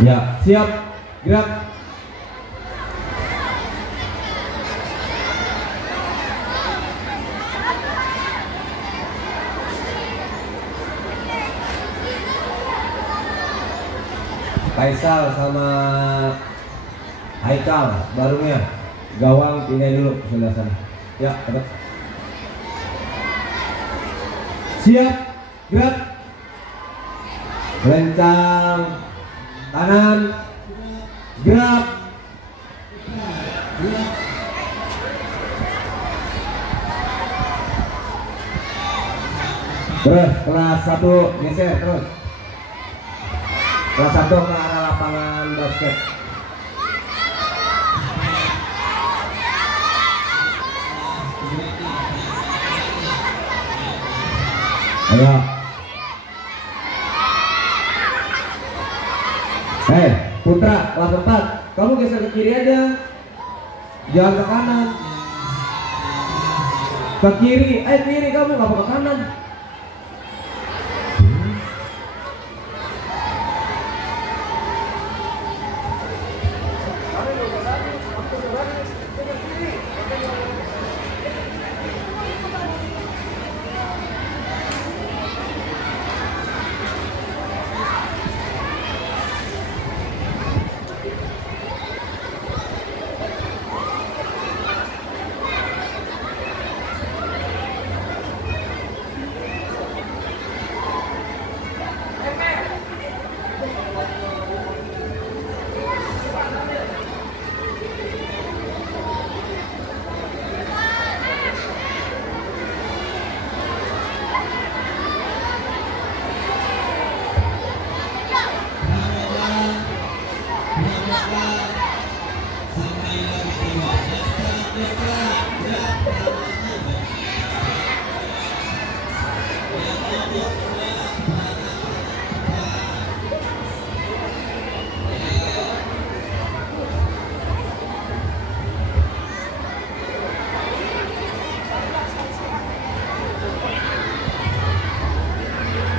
Ya, siap, gerak. Kaisal sama Haikal barunya, gawang pindah dulu ke sebelah sana. Ya, ada. Siap, gerak. Lencang kanan, gerak. Terus kelas 1 geser terus. Kelas 1 ke arah lapangan basket. Ayo. Putra kelas 4, kamu geser ke kiri aja, jangan ke kanan. Ke kiri, kiri kamu, nggak mau ke kanan.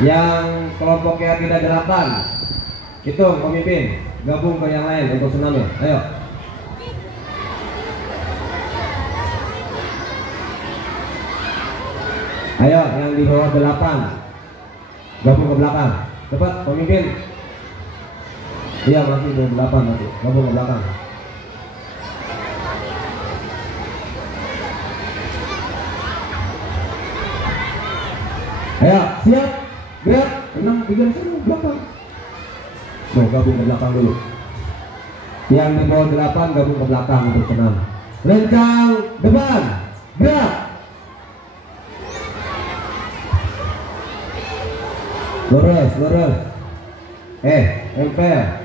Yang kelompoknya tidak 8, hitung pemimpin, gabung ke yang lain untuk senamnya. Ayo. Ayo, yang di bawah 8, gabung ke belakang. Cepat pemimpin. Iya, masih di 8 nanti, gabung ke belakang. Ayo, siap. Gerak, 6, 3, 1, belakang. Tuh, gabung ke belakang dulu. Yang di bawah 8 gabung ke belakang untuk senam. Lencang depan, gerak. Lurus, lurus. Empel.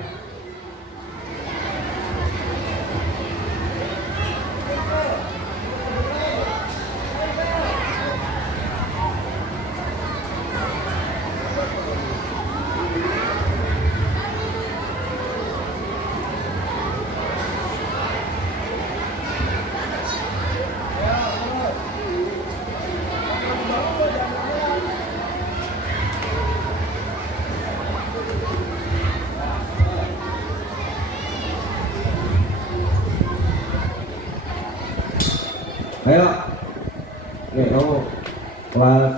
Ayo, nih kamu kelas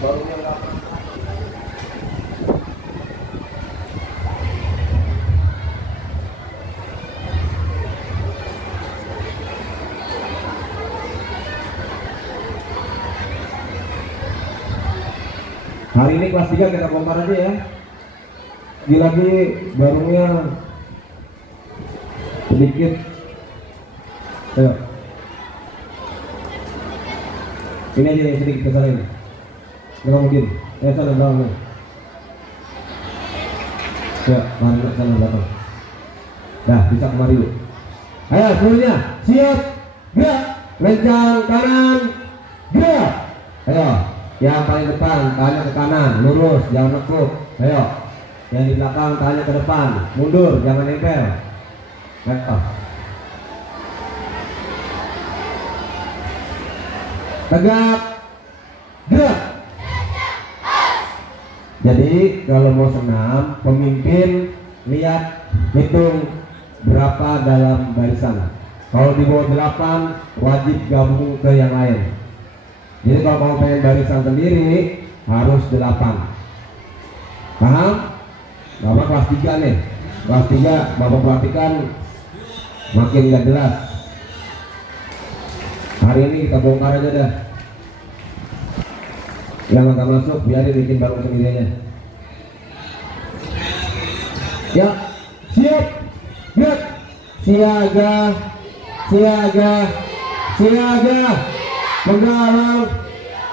barunya belakang. Hari ini kelas 3 kita bongkar aja ya. Lagi barunya sedikit. Ayo. Ini aja yang sedikit kesana ini. Jangan mungkin. Sana belakang. Ya, mari ke sana belakang. Dah, bisa kemari dulu. Ayo, semuanya. Siap. Gerak. Lencang kanan. Gerak. Ayo. Yang paling depan, tangannya ke kanan, lurus, jangan nekuk. Ayo. Yang di belakang, tangannya ke depan, mundur, jangan nempel. Ayo. Tegak, gerak. Jadi kalau mau senam, pemimpin lihat hitung berapa dalam barisan. Kalau di bawah 8 wajib gabung ke yang lain. Jadi kalau mau pengen barisan sendiri harus 8. Paham? Bapak kelas 3 nih. Kelas 3 Bapak perhatikan makin gak jelas. Hari ini kita bongkar aja dah. Yang nggak masuk biarin bikin baru sendirinya. Ya, siap, gerak, siaga, siaga, siaga, menggalang,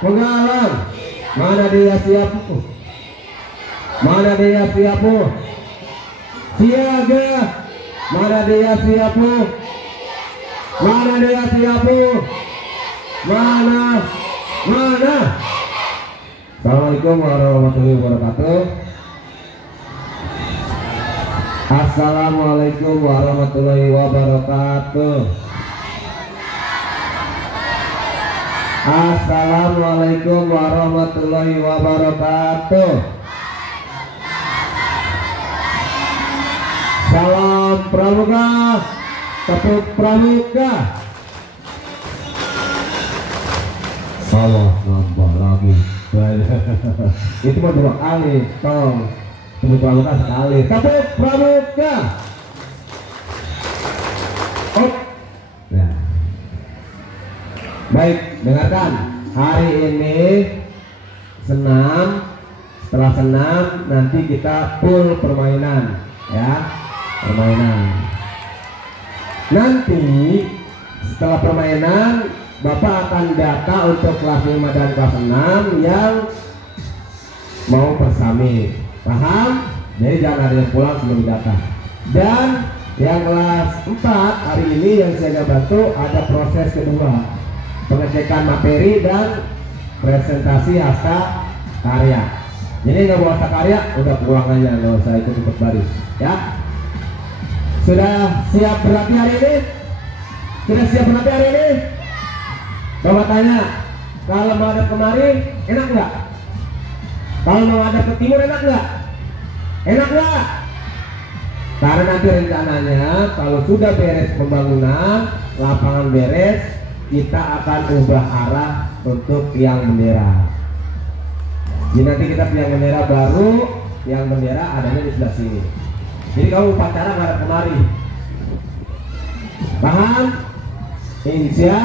menggalang. Mana dia siap? Mana dia siap? Siaga, mana dia siap? Mana dia siap? Mana? Mana? Assalamualaikum warahmatullahi wabarakatuh. Assalamualaikum warahmatullahi wabarakatuh. Assalamualaikum warahmatullahi wabarakatuh. Salam pramuka, tepuk pramuka. Allah nambah lagi. Itu mah 2 kali, tolong. Tepuk pramuka sekali. Tepuk pramuka. Oh. Nah. Baik, dengarkan. Hari ini senam. Setelah senam nanti kita full permainan, ya. Permainan. Nanti setelah permainan Bapak akan data untuk kelas 5 dan kelas 6 yang mau bersami. Paham? Jadi jangan ada yang pulang sebelum data. Dan yang kelas 4 hari ini yang saya bantu ada proses kedua, pengecekan materi dan presentasi hasil karya. Jadi nggak mau hasil karya, udah pulang aja, nggak usah ikut baris, ya. Sudah siap berlatih hari ini? Sudah siap berlatih hari ini? Bapak tanya, kalau mau ada kemari enak nggak? Kalau mau ada ke timur enak nggak? Enak nggak? Karena nanti rencananya kalau sudah beres pembangunan, lapangan beres, kita akan ubah arah untuk tiang bendera. Jadi nanti kita tiang bendera baru, tiang bendera adanya di sebelah sini. Jadi kamu upacara nggak ada kemari. Paham? Insya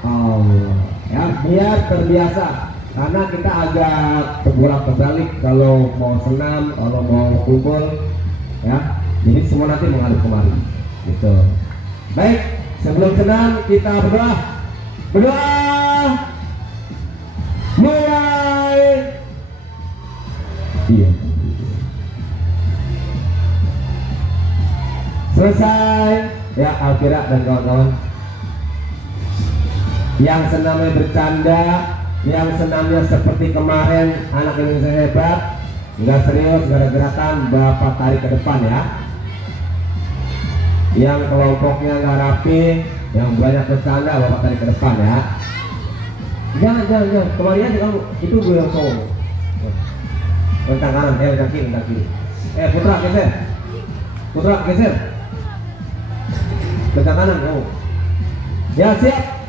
Allah, ya, biar terbiasa. Karena kita agak terbolak-balik kalau mau senam, kalau mau kumpul, ya. Jadi semua nanti mengalir kemari, gitu. Baik, sebelum senam kita berdoa. Berdoa. Mulai. Iya. Selesai, ya Alkira dan kawan-kawan. Yang senamnya bercanda, yang senamnya seperti kemarin anak Indonesia hebat, nggak serius, nggak ada gerakan, Bapak tarik ke depan, ya. Yang kelompoknya nggak rapi, yang banyak bercanda, Bapak tarik ke depan, ya. Jangan, kemarin aja kamu, itu gue yang cowok. Tentang kanan, tentang kiri. Putra geser, tentang kanan kamu. Ya siap.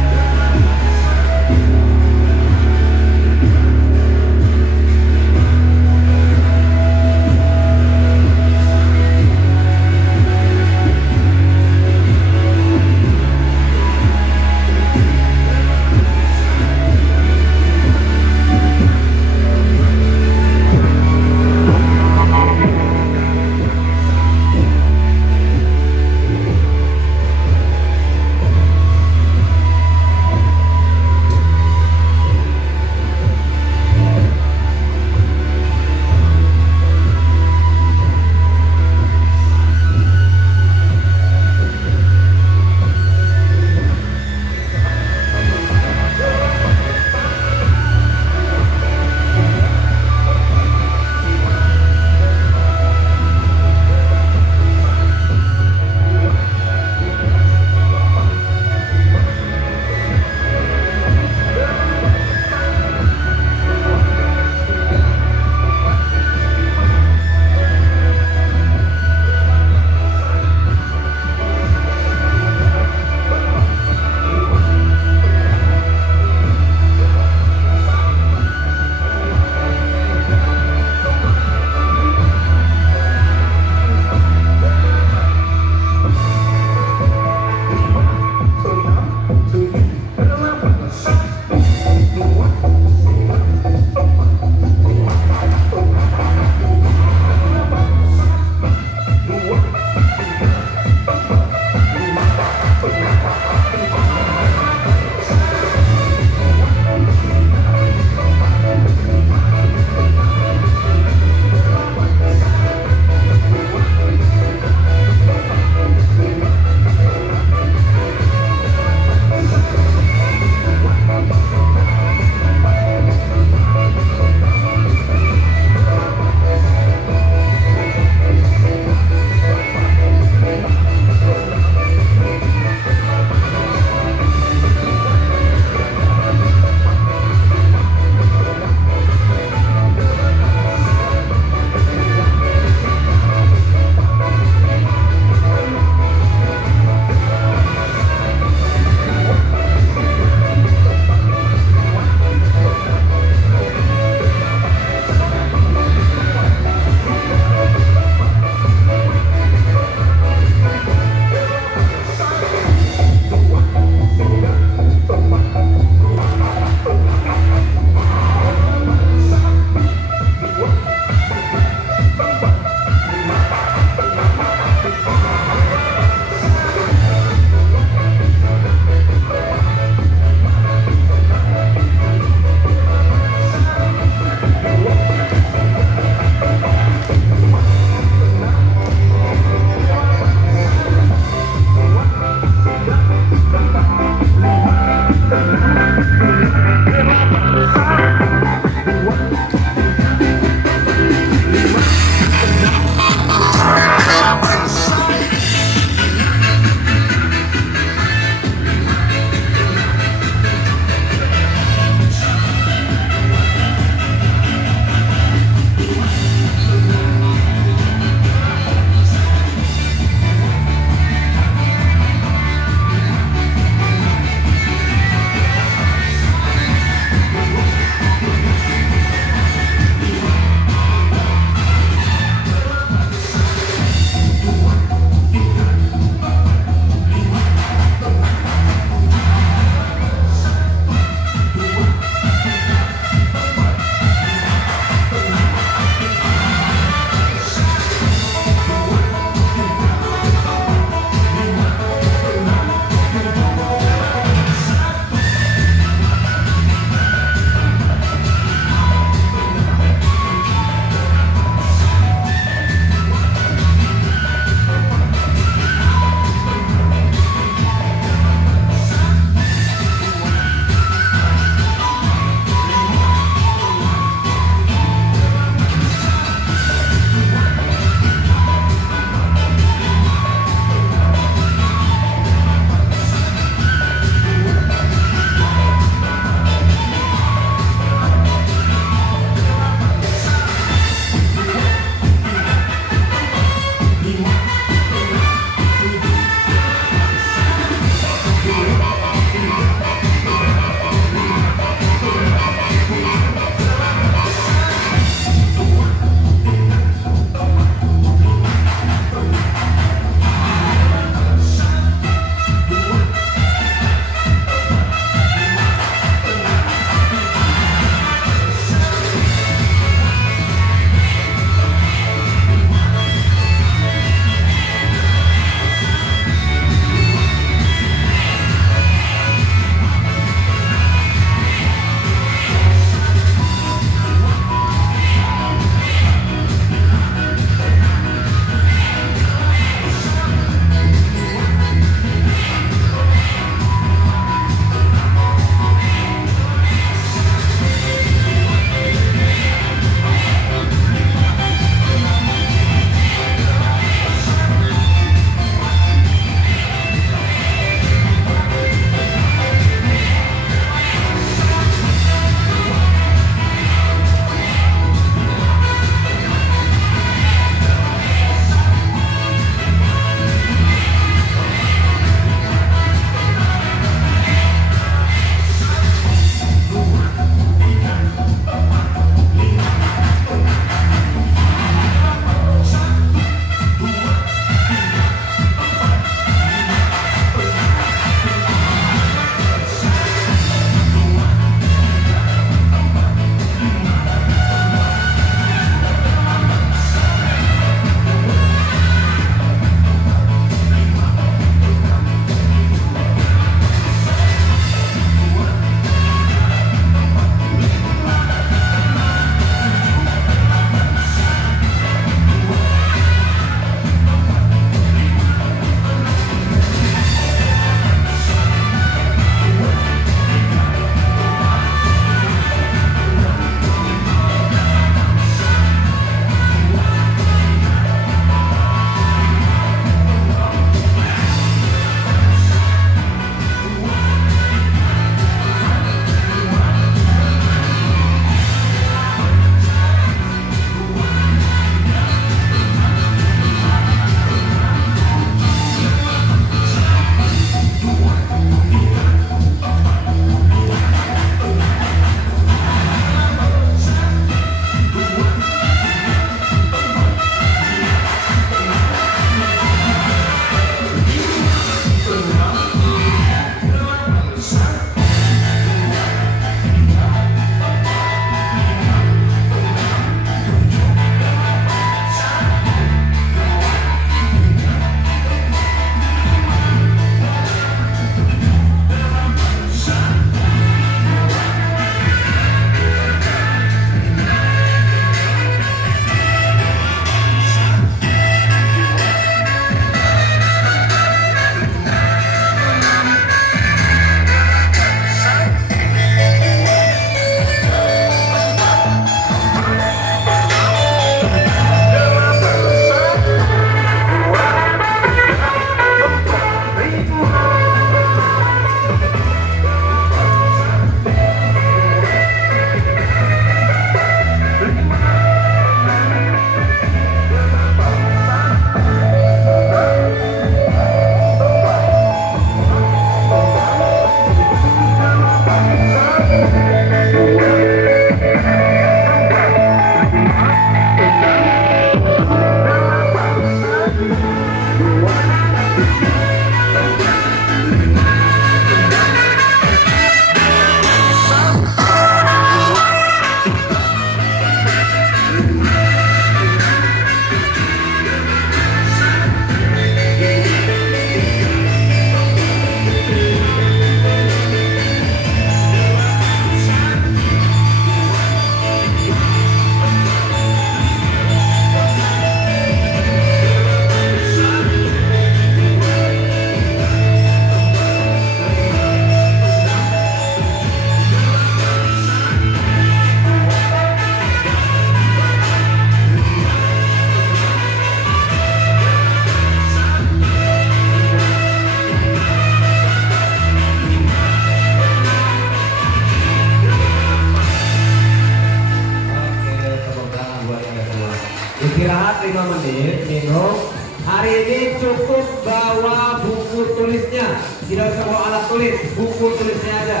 Hari ini cukup bawa buku tulisnya, tidak usah bawa alat tulis, buku tulisnya ada.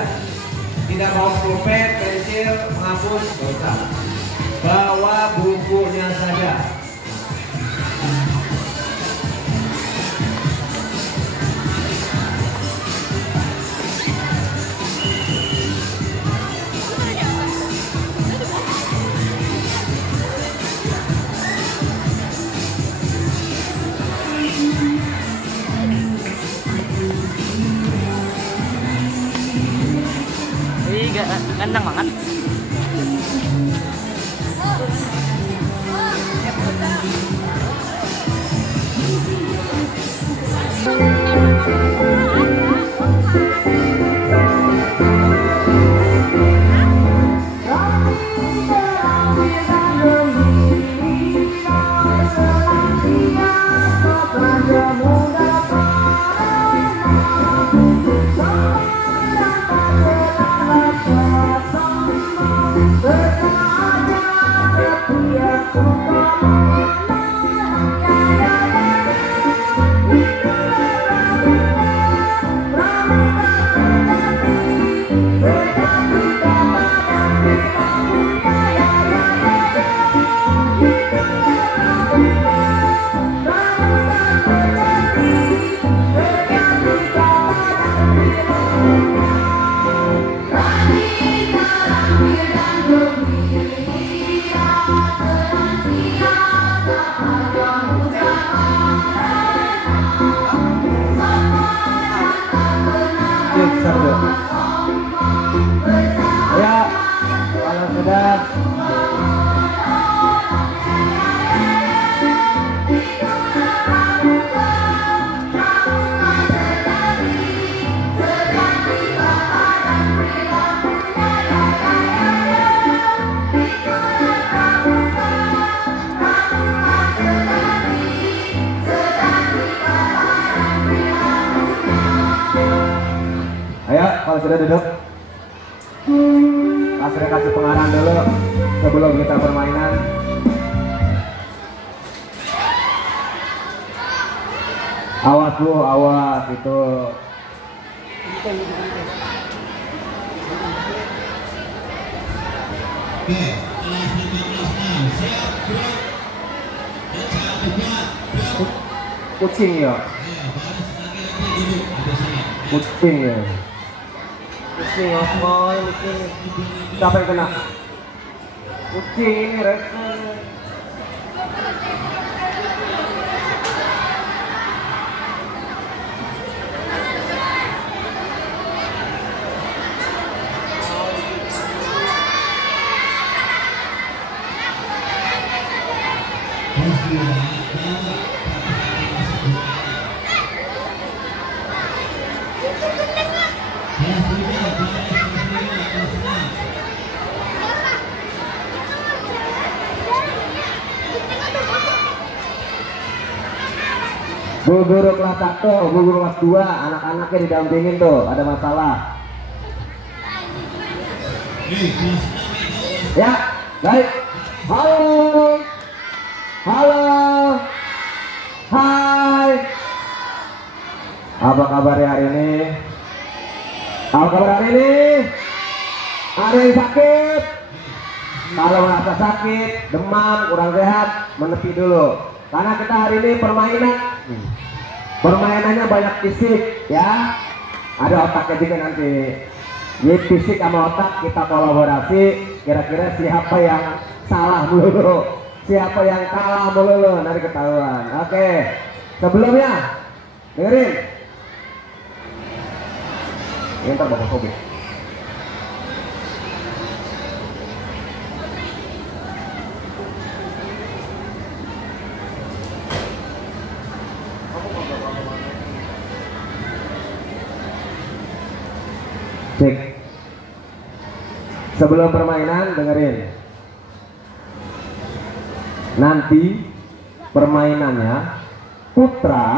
Tidak bawa pulpen, pensil, penghapus, tidak usah. Bawa bukunya saja. Gandang banget. Ya, kalau sudah ayo, kalau sudah duduk, kasih pengarahan dulu sebelum kita permainan. Awas bu, awas itu. Kucing ya. Kucing ya. Kucing apa ini? Siapa yang kena? Kucing ini Resen. Bu guru kelas 1, bu guru kelas 2, anak-anaknya didampingin tuh, ada masalah. Ya, baik. Halo. Halo. Hai. Apa kabar hari ini? Apa kabar hari ini? Ada yang sakit? Kalau merasa sakit, demam, kurang sehat, menepi dulu. Karena kita hari ini permainannya banyak fisik ya, ada otaknya juga nanti. Jadi fisik sama otak kita kolaborasi, kira-kira siapa yang salah dulu, siapa yang kalah dulu nanti ketahuan. Oke, sebelumnya dengerin ini ntar bapak sobek. Cek. Sebelum permainan dengerin. Nanti permainannya putra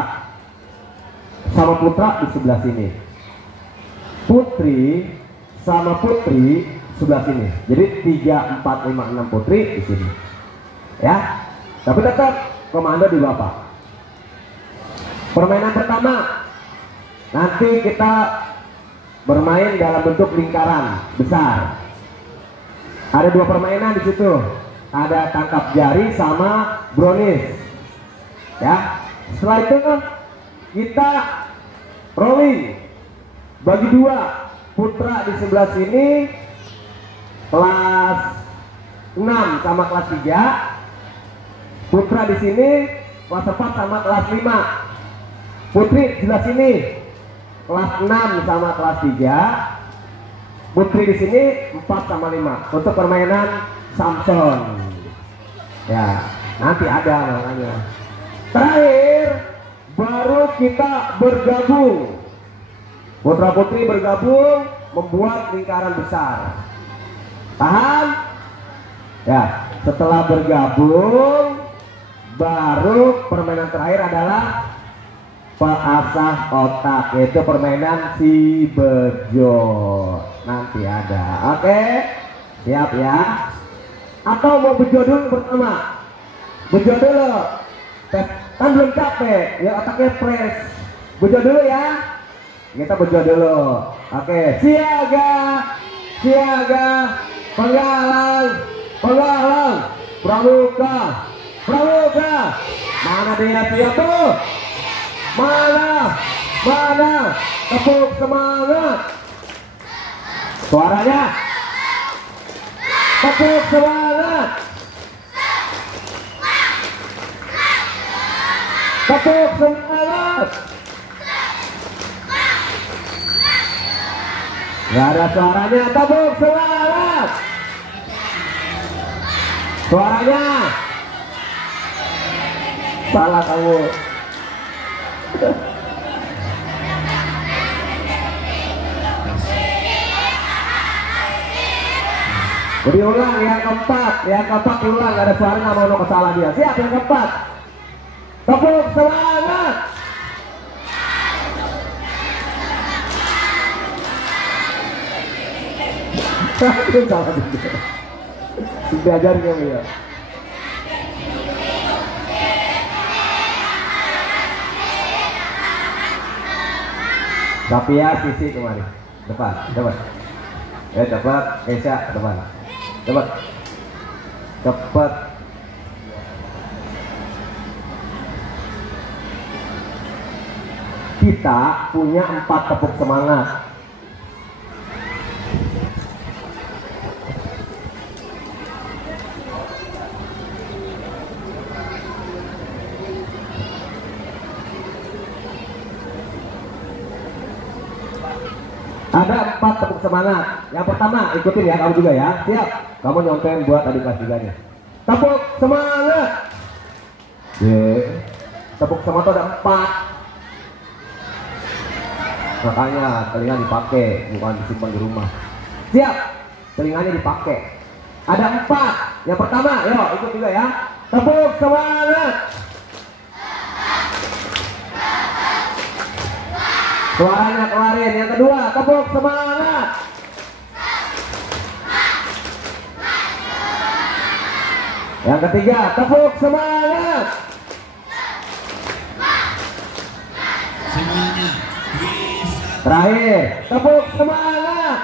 sama putra di sebelah sini, putri sama putri sebelah sini. Jadi 3, 4, 5, 6 putri di sini. Ya. Tapi tetap komando di bapak. Permainan pertama, nanti kita bermain dalam bentuk lingkaran besar. Ada 2 permainan di situ. Ada tangkap jari sama brownies. Ya. Setelah itu kita rolling bagi 2. Putra di sebelah sini kelas 6 sama kelas 3. Putra di sini kelas 4 sama kelas 5. Putri di sebelah sini kelas 6 sama kelas 3. Putri di sini 4 sama 5 untuk permainan Samson. Ya, nanti ada makanya. Terakhir baru kita bergabung. Putra putri bergabung membuat lingkaran besar. Paham? Ya, setelah bergabung baru permainan terakhir adalah pengasah otak, yaitu permainan si bejo. Nanti ada. Oke, siap ya? Atau mau bejo dulu pertama? Bejo dulu. Kan belum capek, ya otaknya fresh. Bejo dulu ya. Kita bejo dulu. Oke, siaga, siaga, penggalang, penggalang, pramuka, pramuka. Mana dia siap tuh? Mana? Mana? Tepuk semangat. Suaranya. Tepuk semangat. Tepuk semangat. Gak ada suaranya. Tepuk semangat. Suaranya. Salah kamu. Diulang yang keempat diulang, ada suara nggak mau salah dia. Siap yang keempat. Tepuk semangat. Itu salah dia. Diajarin kamu ya. Tapi ya sisi kemari depan, depan. Cepat, Keisha depan. Cepat, cepat. Kita punya 4 tepuk semangat. Ada 4 tepuk semangat. Yang pertama ikutin ya, kamu juga ya. Siap. Kamu nyonten buat adik kelas 3 nya. Tepuk semangat. Tepuk semangat ada 4. Makanya telinga dipakai, bukan disimpan di rumah. Siap. Telinganya dipakai. Ada 4. Yang pertama, yuk ikut juga ya. Tepuk semangat. Suaranya keluarin. Yang kedua, tepuk semangat. Yang ketiga, tepuk semangat. Semuanya. Terakhir, tepuk semangat.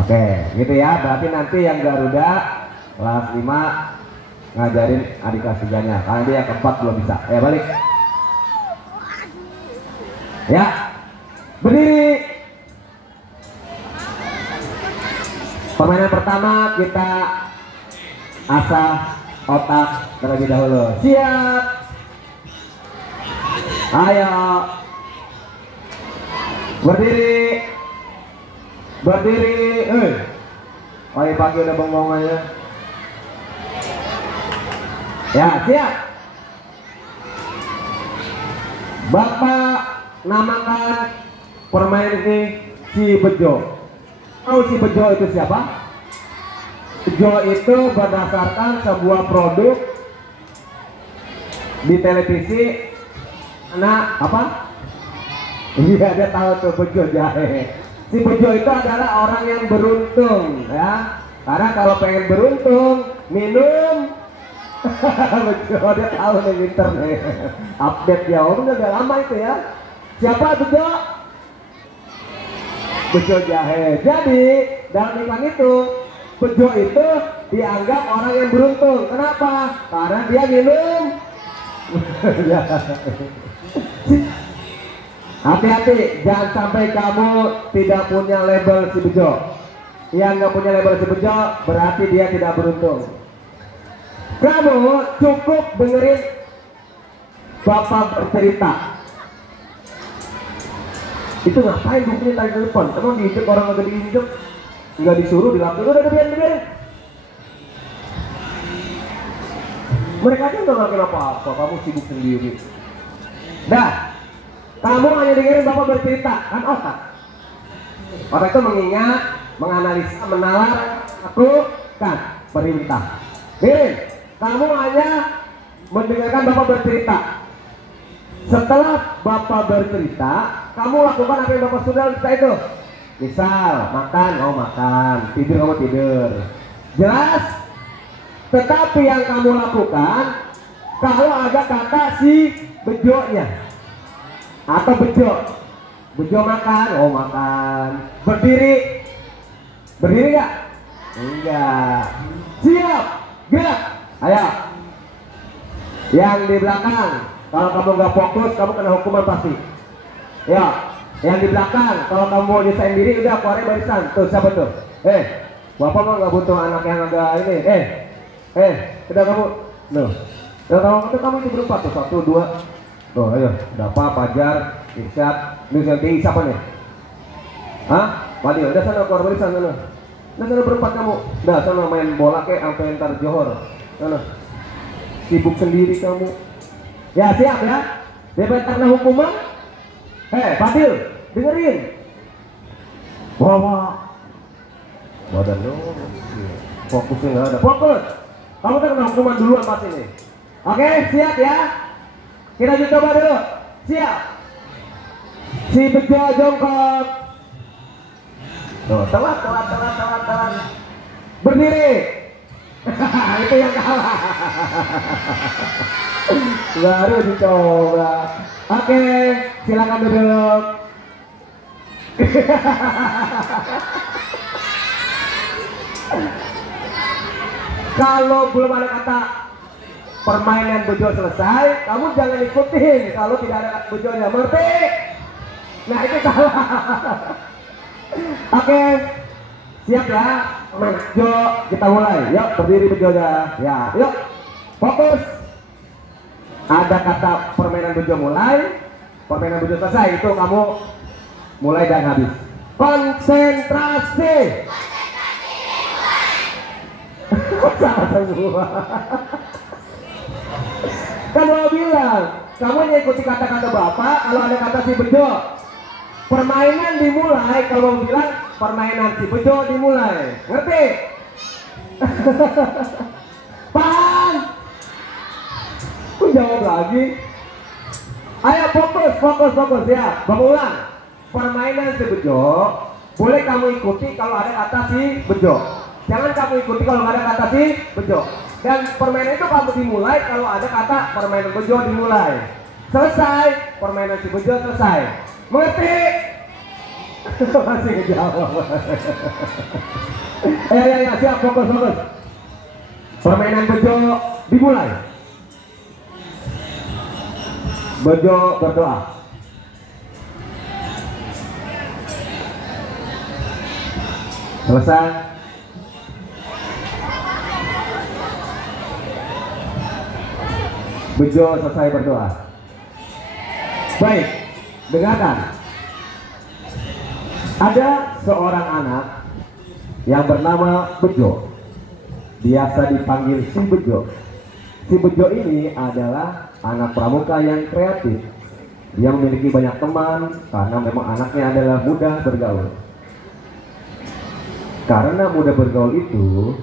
Oke, gitu ya. Berarti nanti yang Garuda kelas 5 ngajarin adik kelas 3-nya. Karena dia yang keempat belum bisa. Ya balik. Ya, berdiri. Permainan pertama kita asah otak terlebih dahulu. Siap. Ayo. Berdiri. Berdiri. Pagi-pagi udah bengong aja. Ya, siap. Bapak namakan permainan ini si bejo. Tahu si bejo itu siapa? Bejo itu berdasarkan sebuah produk di televisi anak apa? Iya, dia tahu tuh bejo jahe. Si bejo itu adalah orang yang beruntung ya. Karena kalau pengen beruntung minum bejo, dia tahu nih internet. Update ya, udah lama itu ya. Siapa bejo? Bejo jahe. Jadi dalam iklan itu bejo itu dianggap orang yang beruntung. Kenapa? Karena dia minum. Hati-hati, jangan sampai kamu tidak punya label si bejo. Yang nggak punya label si bejo berarti dia tidak beruntung. Kamu cukup dengerin bapak bercerita. Itu ngapain bukunya tadi telepon? Emang diinjek orang nggak diinjek? Nggak disuruh dilakukan, udah biarin. Mereka aja nggak ngelakuin apa-apa, kamu sibuk sendiri. Dah, kamu hanya dengerin bapak bercerita, kan otak. Otak itu mengingat, menganalisa, menalar, lakukan perintah. Dengerin, kamu hanya mendengarkan bapak bercerita. Setelah bapak bercerita, kamu lakukan apa yang bapak sudah cerita itu. Misal, makan, oh makan, tidur, kamu tidur. Jelas? Tetapi yang kamu lakukan, kalau ada kata si bejonya atau bejo makan, oh makan. Berdiri nggak? Enggak. Siap, gerak, ayo. Yang di belakang, kalau kamu nggak fokus, kamu kena hukuman pasti. Ya, yang di belakang, kalau kamu mau nyesain diri, udah keluarin barisan. Tuh siapa tuh? Bapak mah nggak butuh anak yang agak ini. Udah kamu, loh. Udah kamu itu berempat tuh, 1, 2. Tuh, ayo, Dapa, Fajar, Irsyad, lu yang tinggi siapa nih? Hah? Wadi, udah sana keluar barisan sana. Udah sana berempat kamu. Udah sana main bola kayak sampai ntar Johor. Sana. Sibuk sendiri kamu. Ya siap ya. Bebas karena hukuman. Fadil, dengerin. Badan lo. Fokusnya nggak ada. Fokus. Kamu kena hukuman duluan pas ini. Oke, siap ya. Kita coba dulu. Siap. Si bejo jongkok. Tuh, telat. Berdiri. Itu yang kalah. Baru dicoba. Oke, silakan duduk. Kalau belum ada kata permainan bejo selesai, kamu jangan ikutin. Kalau tidak ada bejonya, ngerti? Nah itu salah. Oke, siap ya. Bejo, kita mulai. Yuk, berdiri bejonya. Ya, yuk. Fokus. Ada kata permainan bejo mulai, permainan bejo selesai. Itu kamu mulai dan habis. Konsentrasi. Salah semua. Kan mau bilang, kamu hanya ikuti kata-kata bapak. Kalau ada kata si bejo, permainan dimulai. Kalau mau bilang permainan si bejo dimulai. Ngerti? Paham? Jawab lagi. Ayo fokus ya. Mengulang. Permainan si bejo boleh kamu ikuti kalau ada kata si bejo. Jangan kamu ikuti kalau nggak ada kata si bejo. Dan permainan itu kamu dimulai kalau ada kata permainan bejo dimulai. Selesai, permainan si bejo selesai. Mengerti? Masih ngejawab. Ya, siap, fokus. Permainan bejo dimulai. Bejo berdoa. Selesai. Bejo selesai berdoa. Baik, dengarkan. Ada seorang anak yang bernama Bejo. Biasa dipanggil si Bejo. Si Bejo ini adalah anak pramuka yang kreatif. Dia memiliki banyak teman karena memang anaknya adalah mudah bergaul. Karena mudah bergaul itu,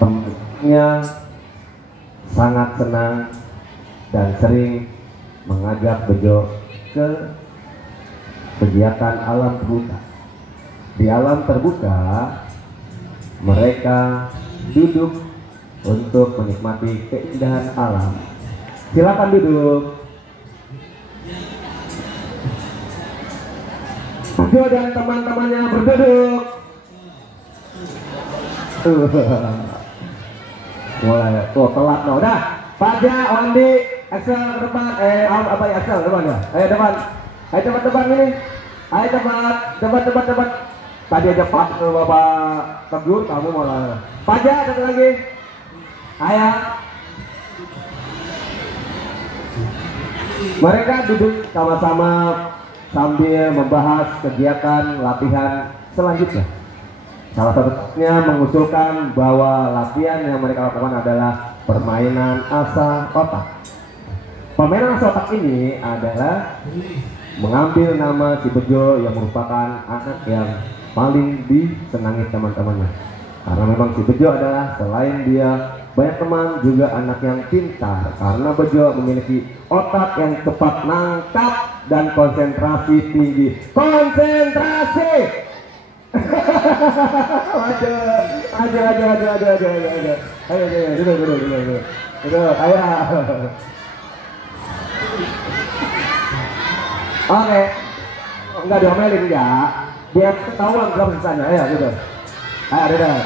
temannya sangat senang dan sering mengajak Bejo ke kegiatan alam terbuka. Di alam terbuka mereka duduk untuk menikmati keindahan alam. Silakan duduk. Bejo dan teman-temannya berduduk. Mulai, telat no. Udah, Faja, Wandi, Axel ke depan. Apa ya, Axel depan ya? Ayo depan. Ayo depan ini. Ayo depan. Tadi aja Pak Bapak tegur, kamu malah. Faja, satu lagi. Ayo. Mereka duduk sama-sama sambil membahas kegiatan latihan selanjutnya. Salah satunya mengusulkan bahwa latihan yang mereka lakukan adalah permainan asa otak. Permainan asa otak ini adalah mengambil nama si Bejo yang merupakan anak yang paling disenangi teman-temannya. Karena memang si Bejo adalah selain dia banyak teman juga anak yang pintar. Karena Bejo memiliki otak yang cepat nangkap dan konsentrasi tinggi. Konsentrasi! Aja. Ayo, duduk. Ayo. Oke. Enggak diomelin ya. Biar ketahuan berapa sisanya. Ayo, duduk. Ayo, duduk.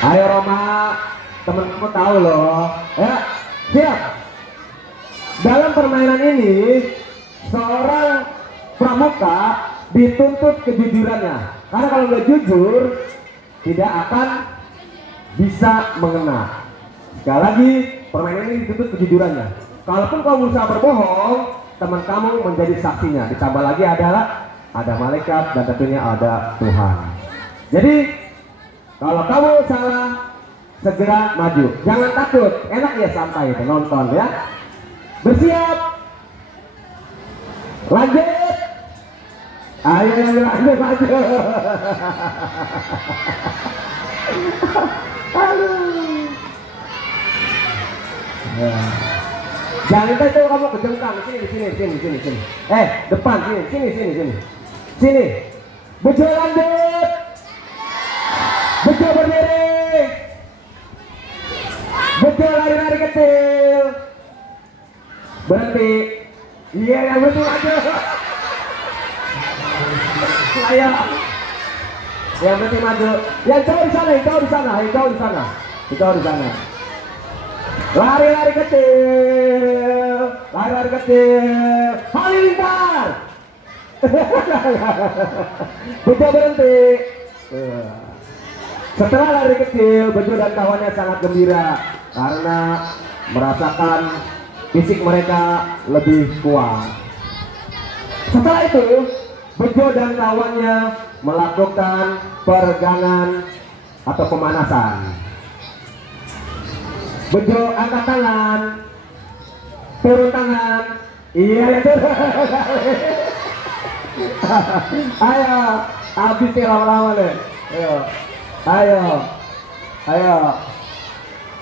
Ayo Roma, temen-temen tahu loh. Ya, siap. Dalam permainan ini, seorang pramuka dituntut kejujurannya. Karena kalau nggak jujur, tidak akan bisa mengenal. Sekali lagi, permainan ini dituntut kejujurannya. Kalaupun kamu berusaha berbohong, teman kamu menjadi saksinya. Ditambah lagi adalah ada malaikat dan tentunya ada Tuhan. Jadi kalau kamu salah, segera maju. Jangan takut, enak ya santai itu nonton ya. Bersiap, lanjut. Ayo maju. Aduh. Ya. Jangan itu kamu kejengkang sini. Depan sini. Sini. Bejo lanjut. Bejo berdiri. Bejo lari-lari kecil. Berhenti. Iya yang betul aja. Saya yang penting maju. Yang jauh di sana. Lari-lari kecil. Halilintar. Bejo berhenti. Setelah lari kecil, Bejo dan kawannya sangat gembira karena merasakan fisik mereka lebih kuat. Setelah itu, Bejo dan kawannya melakukan peregangan atau pemanasan. Bejo angkat tangan, turun tangan. Iya itu. Ayo, habis nih lama-lama deh. Ayo.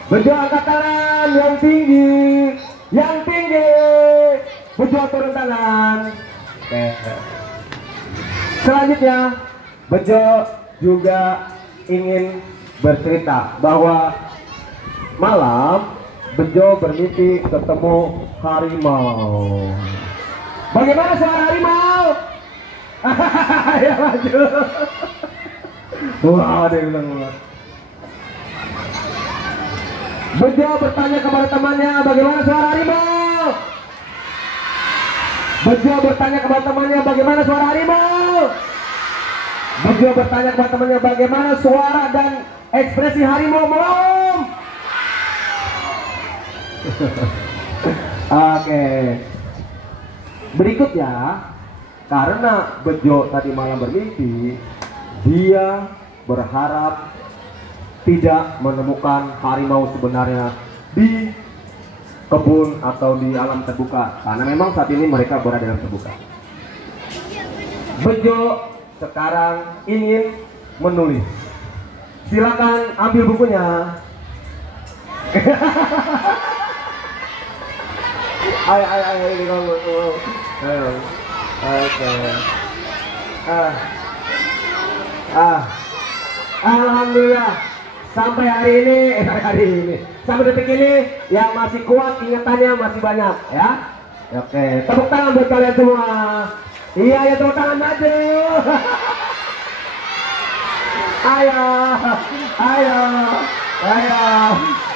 Bejo angkat tangan yang tinggi. Bejo turun tangan. Oke. Selanjutnya, Bejo juga ingin bercerita bahwa malam Bejo bermimpi ketemu harimau. Bagaimana suara harimau? Ya maju. Wah, ada yang bilang. Bejo bertanya kepada temannya, bagaimana suara harimau? Bejo bertanya kepada temannya, bagaimana suara harimau? Bejo bertanya kepada temannya, bagaimana suara dan ekspresi harimau malam? Oke. Berikutnya, karena Bejo tadi malam bermimpi, dia berharap tidak menemukan harimau sebenarnya di kebun atau di alam terbuka, karena memang saat ini mereka berada dalam terbuka. Bejo sekarang ingin menulis. Silakan ambil bukunya. Ayo ini kamu tuh. Ayo. Oke. Alhamdulillah sampai hari ini, sampai detik ini yang masih kuat ingatannya masih banyak ya. Oke, tepuk tangan buat kalian semua. Iya ya, tepuk tangan maju. Ayo.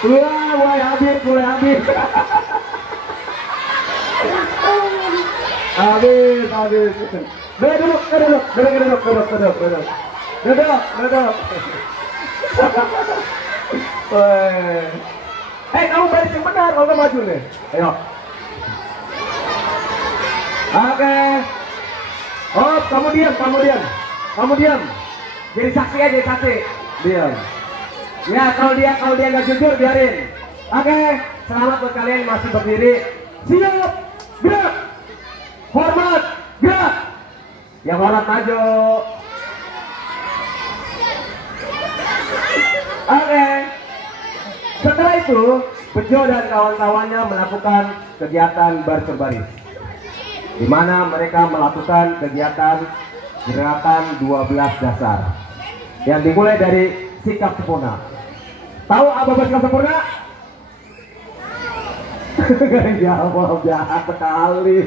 Wah, mulai habis. Habis. Duduk. Kamu baris yang benar, kalau maju nih. Ayo. Oke. Oh, kamu diam. Jadi saksi aja, diam. Ya, kalau dia nggak jujur biarin. Oke, selamat buat kalian yang masih berdiri. Siap, gerak. Hormat, gerak. Yang hormat maju. Oke. Setelah itu, Bejo dan kawan-kawannya melakukan kegiatan baris-baris, di mana mereka melakukan kegiatan gerakan 12 dasar yang dimulai dari sikap sempurna. Tahu apa sikap sempurna? Gak jawab, jahat sekali.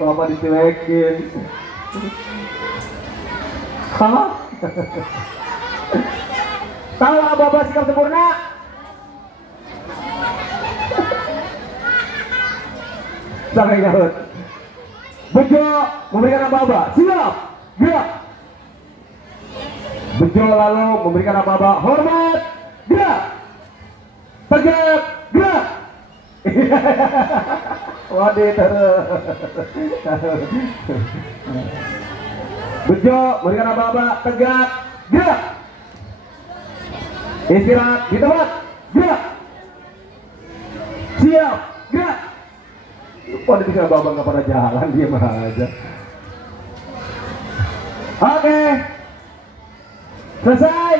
Bapak dicuekin. Hah? Tahu apa sikap sempurna? Sampai nyaut. Bejo memberikan apa-apa. Siap, gerak. Bejo lalu memberikan apa-apa. Hormat, gerak. Tegak, gerak. Waduh, Bejo memberikan apa-apa. Tegak, gerak. Istirahat di tempat, gerak. Siap, gerak. Lupa dia bisa bawa nggak pada jalan, dia mah aja. Oke, selesai.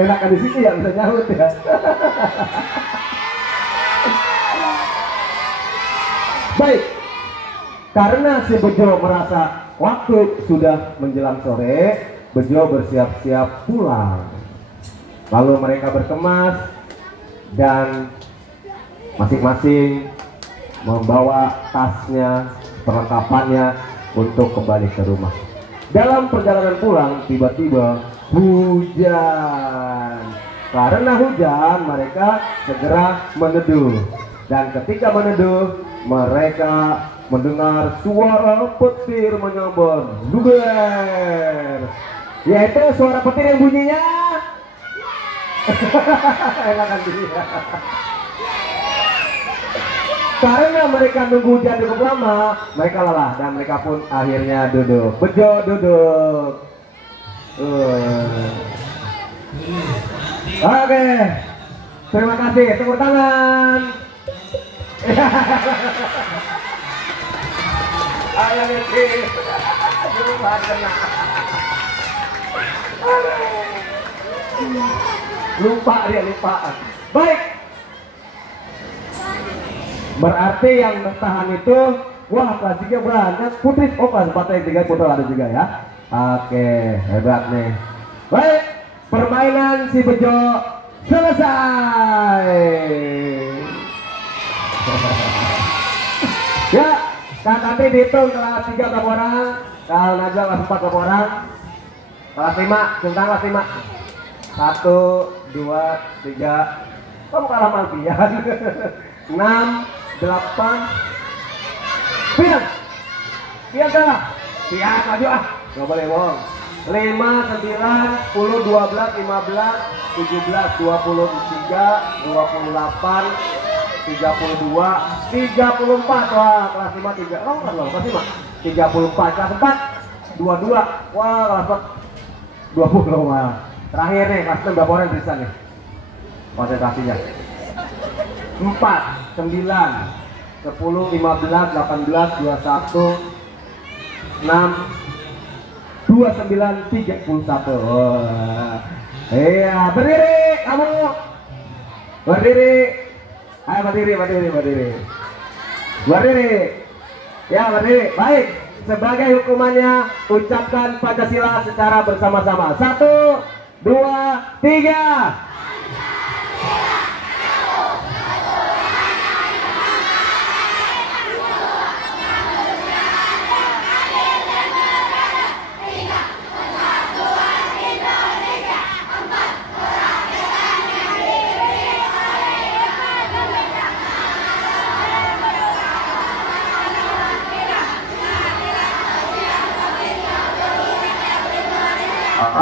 Enakan di sini ya, bisa nyaut ya. Baik, karena si Bejo merasa waktu sudah menjelang sore, Bejo bersiap-siap pulang. Lalu mereka berkemas dan masing-masing membawa tasnya, perlengkapannya untuk kembali ke rumah. Dalam perjalanan pulang, tiba-tiba hujan. Karena hujan, mereka segera meneduh. Dan ketika meneduh, mereka mendengar suara petir menyambar, luber. Yaitu suara petir yang bunyinya enakan dia. Karena mereka nunggu hujan cukup lama, mereka lelah dan mereka pun akhirnya duduk. Bejo duduk. Oke, terima kasih. Tepuk tangan. Ayo nih, lupa dia. Baik. Berarti yang bertahan itu, wah klasiknya banyak. Putri, oh kelas 4 yang 3 putra ada juga ya. Oke, hebat nih. Baik, permainan si Bejo selesai. Ya, kan nanti dihitung kelas 3 berapa orang, kalau Najwa kelas 4 berapa orang, kelas 5, tentang kelas 5. 1, 2, 3. Kamu kalah Malpian. 6, 8, 9. Pian salah. Pian maju ah. Gak boleh bohong. 5, 9, 10, 12, 15, 17, 23, 28, 32, 34. Wah, kelas 5 3. Oh, kelas 5. 34, kelas 4 22. Wah, kelas 4 20. Wah. Terakhir nih, kelas 6 berapa orang bisa nih? Konsentrasinya. 4, 9, 10, 15, 18, 21, 6, 29, 31. Iya, berdiri. kamu berdiri. Ayo berdiri, berdiri, berdiri. Berdiri. Ya, berdiri. Baik. Sebagai hukumannya, ucapkan Pancasila secara bersama-sama. 1, 2, 3.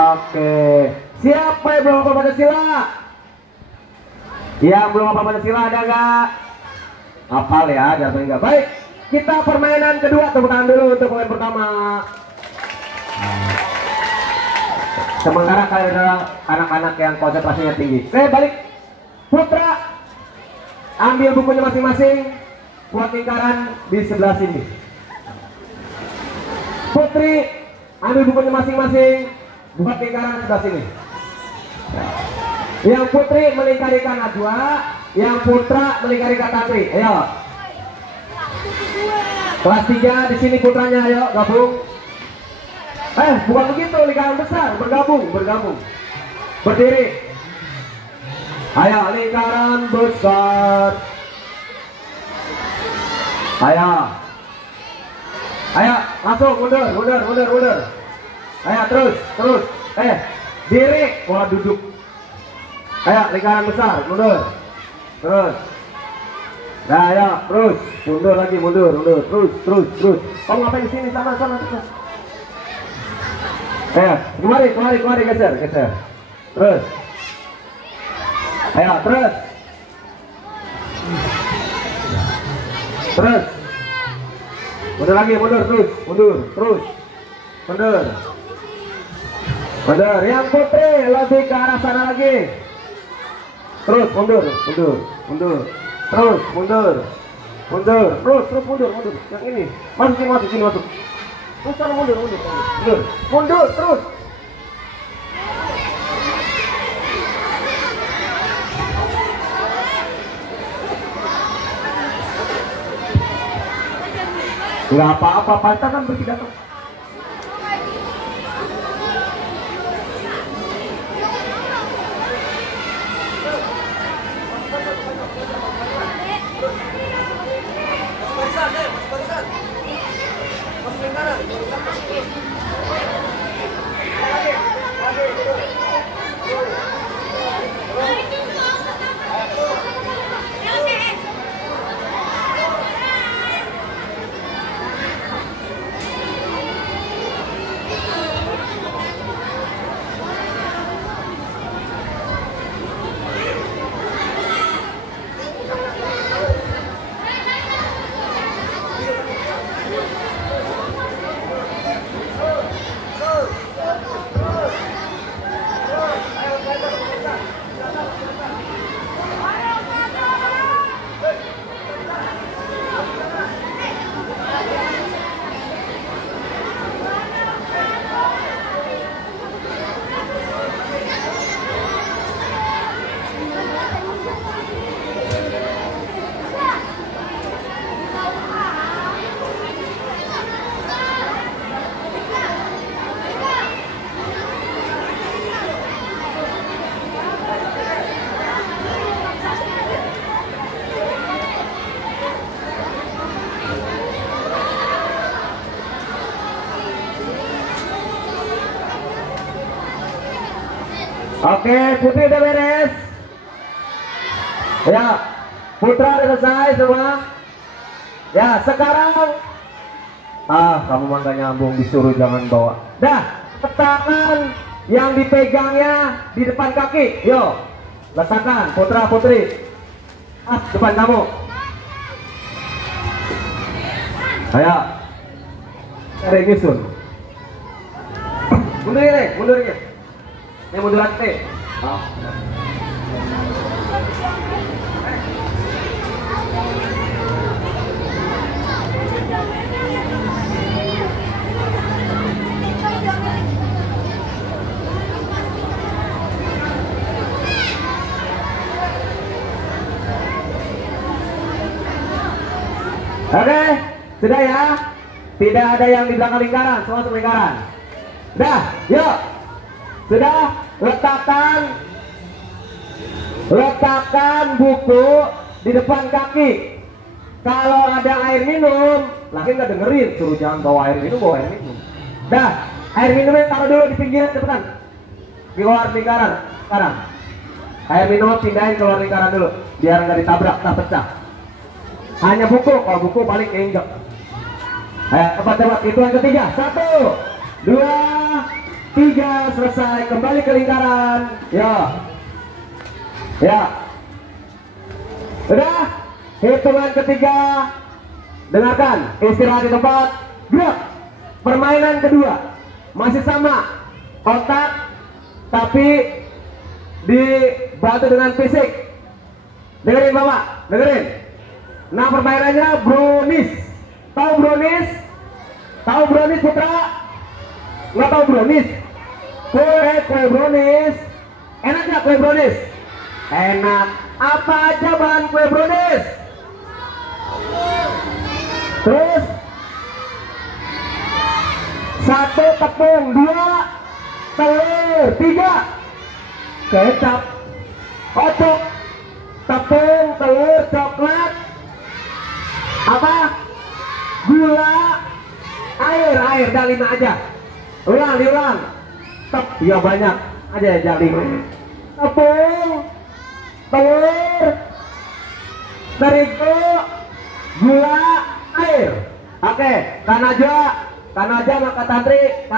Oke, siapa yang belum hafal Pancasila? Yang belum hafal Pancasila ada nggak? Hafal ya, jangan enggak. Baik, kita permainan kedua. Tepuk tangan dulu untuk pemain pertama. Sementara kalian adalah anak-anak yang konsentrasinya tinggi. Oke, balik. Putra, ambil bukunya masing-masing. Buat lingkaran di sebelah sini. Putri, ambil bukunya masing-masing. Buat lingkaran sebelah sini. Yang putri melingkarikan Najwa, yang putra melingkarikan Tantri. Ayo. Kelas 3 di sini putranya, ayo gabung. Bukan begitu, lingkaran besar, bergabung, bergabung. Berdiri. Ayo, lingkaran besar. Ayo. Ayo, langsung mundur, mundur, mundur, mundur. Ayo terus, terus. Diri, duduk. Ayo, lingkaran besar, mundur. Terus. Nah, ayo, terus. Mundur lagi, mundur, mundur. Terus, terus, terus. Kamu ngapain di sini? Sana, sana, terus. Kemari, kemari, kemari, geser, geser. Terus. Ayo, terus. Terus. Mundur lagi, mundur, terus. Mundur, terus. Mundur. Mundur. Yang putri lebih ke arah sana lagi. Terus, mundur, mundur, mundur. Terus, mundur. Mundur. Terus, terus, mundur, mundur. Yang ini. Masuk sini, masuk sini, masuk. Terus sana, mundur, mundur. Mundur. Mundur, terus. Nggak apa-apa, pantas kan berpidato. Oke, putri udah beres. Ya, putra udah selesai semua. Ya, sekarang kamu mah gak nyambung, disuruh jangan bawa. Dah, tangan yang dipegangnya di depan kaki. Yo, letakkan putra putri. Depan kamu. Ayo. Cari nyusun. Mundur ini, mundur ini. Yang mundur lagi. Oke, sudah ya. Tidak ada yang di belakang lingkaran, semua masuk lingkaran. Dah, yuk. Sudah, letakkan buku di depan kaki. Kalau ada air minum, lagi nggak dengerin, suruh jangan bawa air minum, bawa air minum. Dah, air minumnya taruh dulu di pinggiran cepetan. Di luar lingkaran, sekarang. Air minum pindahin keluar lingkaran dulu, biar nggak ditabrak, tak pecah. Hanya buku, kalau buku paling keinjak. Ayo, cepat-cepat, itu yang ketiga. 1, 2, 3, selesai. Kembali ke lingkaran. Ya. Ya. Udah? Hitungan ketiga. Dengarkan, istirahat di tempat. Gerak. Permainan kedua masih sama, otak tapi dibantu dengan fisik. Dengerin Bapak, dengerin. Nah, permainannya brownies. Tahu brownies? Tahu brownies Putra? Nggak tahu brownies? Kue brownies. Enak nggak kue brownies? Enak. Apa aja bahan kue brownies? Terus 1 tepung, 2 telur, 3 kecap, ocok, tepung, telur, coklat, apa? Gula, air, dah 5 aja. Diulang. Ya banyak aja ya, 5. Tepung, telur, terigu, gula, air. Oke, Kanaja sama Kak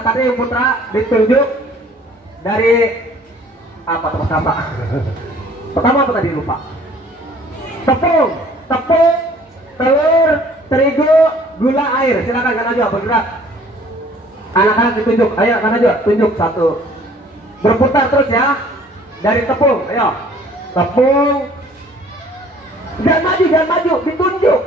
Tantri Putra ditunjuk dari apa tempat. Pertama apa tadi lupa? Tepung, telur, terigu, gula, air. Silakan Kanaja bergerak. Anak-anak ditunjuk. Ayo Kanaja tunjuk 1. Berputar terus ya. Dari tepung, ayo. Tepung. Jangan maju, ditunjuk.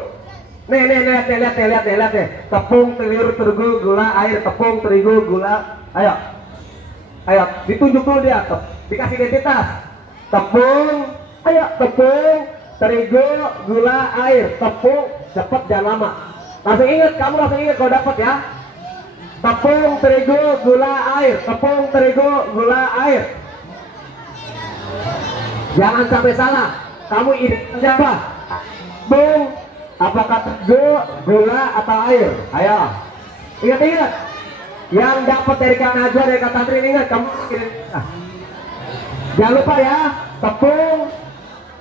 Nih, lihat nih. Tepung, telur, terigu, gula, air. Tepung, terigu, gula. Ayo, ditunjuk dulu dia. Dikasih identitas. Tepung, tepung, terigu, gula, air. Tepung, cepet jangan lama. Kamu langsung ingat kalau dapat ya. Tepung, terigu, gula, air. Tepung, terigu, gula, air. Jangan sampai salah. Kamu identitasnya apa? Tepung, apakah terigu, gula, atau air? Ayo, ingat. Yang dapat dari Kak Najwa, dari Kak Tantri, ingat kamu. Jangan lupa ya, tepung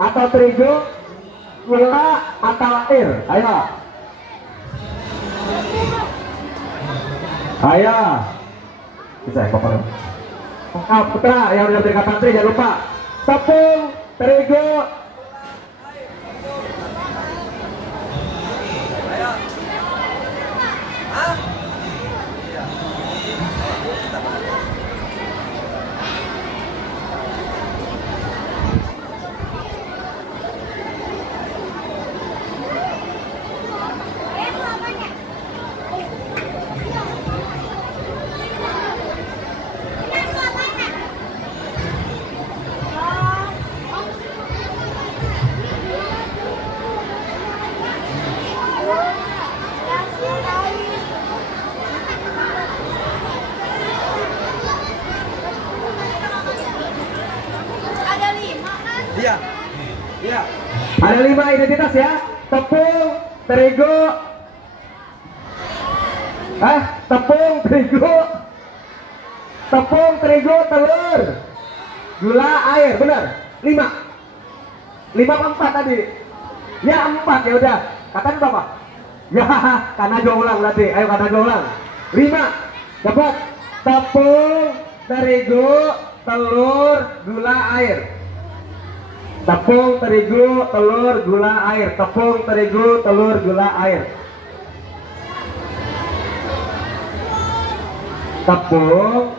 atau terigu, gula atau air. Ayo. Bisa ya Bapak? Putra yang udah dari Kak Tantri, jangan lupa tepung, terigu, Iya. Ada 5 identitas ya. Tepung, terigu, tepung, terigu, telur, gula, air. Benar? 5 apa 4 tadi? Ya 4, ya udah. Katanya Bapak. Ya, karena jauh ulang berarti. Ayo karena jauh ulang. 5. Dapat tepung, terigu, telur, gula, air. Tepung, terigu, telur, gula, air. Tepung, terigu, telur, gula, air. Tepung,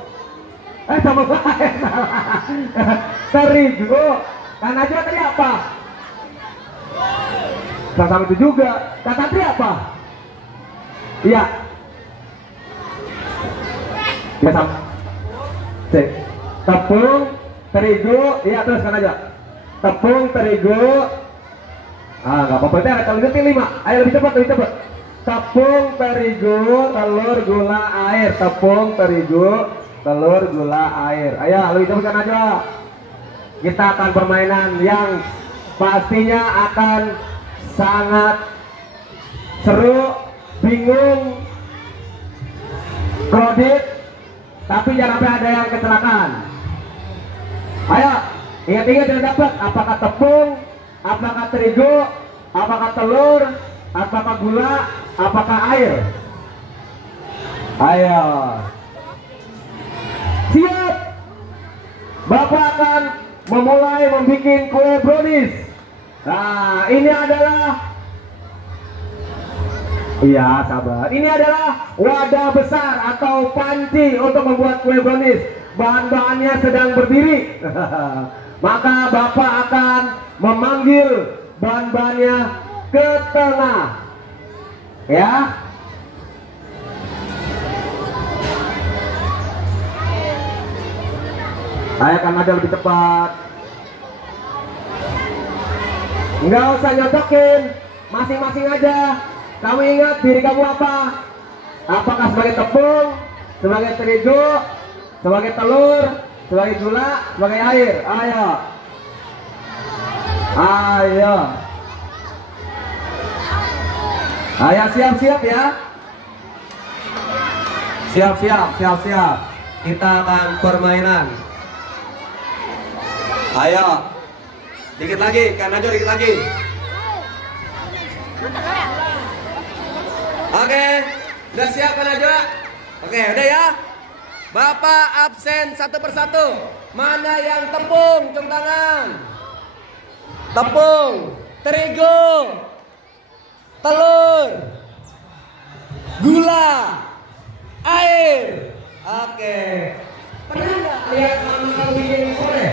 sama air. Terigu. Kan aja tadi apa? Sama itu juga. Kata tadi apa? Iya. Ya sama. Tepung, terigu, iya terus kan aja. Tepung, terigu, Nggak apa-apa deh, kalau gitu 5. Ayo lebih cepat, lebih cepat. Tepung terigu, telur, gula, air. Tepung terigu, telur, gula, air. Ayo lebih cepatkan aja. Kita akan permainan yang pastinya akan sangat seru, bingung, kredit, tapi jangan sampai ada yang kecelakaan. Ayo, ingat-ingat yang dapat. Apakah tepung, apakah terigu, apakah telur, apakah gula, apakah air? Ayo, siap. Bapak akan memulai membuat kue brownies. Nah, ini adalah, iya sabar, ini adalah wadah besar atau panci untuk membuat kue brownies. Bahan-bahannya sedang berdiri. Maka Bapak akan memanggil bahan-bahannya ke tengah. Ya. Saya akan ada lebih cepat. Nggak usah nyocokin, masing-masing aja. Kamu ingat diri kamu apa? Apakah sebagai tepung, sebagai terigu, sebagai telur, sebagai gula, sebagai air? Ayo. Ayo. Ayo siap-siap ya. Siap-siap. Kita akan permainan. Ayo. Dikit lagi, kan aja dikit lagi. Oke, udah siap kan aja? Oke, udah ya. Bapak absen satu persatu. Mana yang tepung, cung tangan. Tepung, terigu, telur, gula, air. Oke. Pernah nggak lihat mama bikin kue?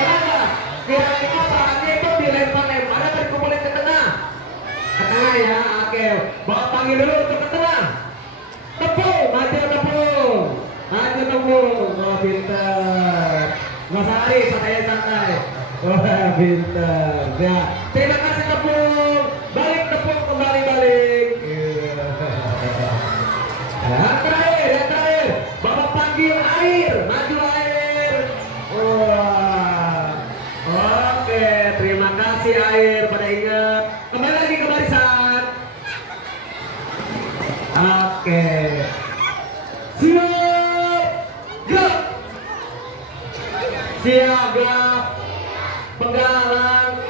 Pernah nggak? Kira-kira bahannya itu dilempar-lempar atau dikumpulin ke tengah? Ke tengah ya, oke. Bawa panggil dulu untuk ke tengah. Tepung, maju tepung. Maju tepung, oh pinter. Nggak usah lari, santai. Wah pinter. Ya, terima kasih tepung. Balik tepung, kembali balik. Yang terakhir. Bapak panggil air, maju air. Wah, oke. Terima kasih air. Pada ingat. Kembali lagi ke barisan. Oke. Siaga penggalang.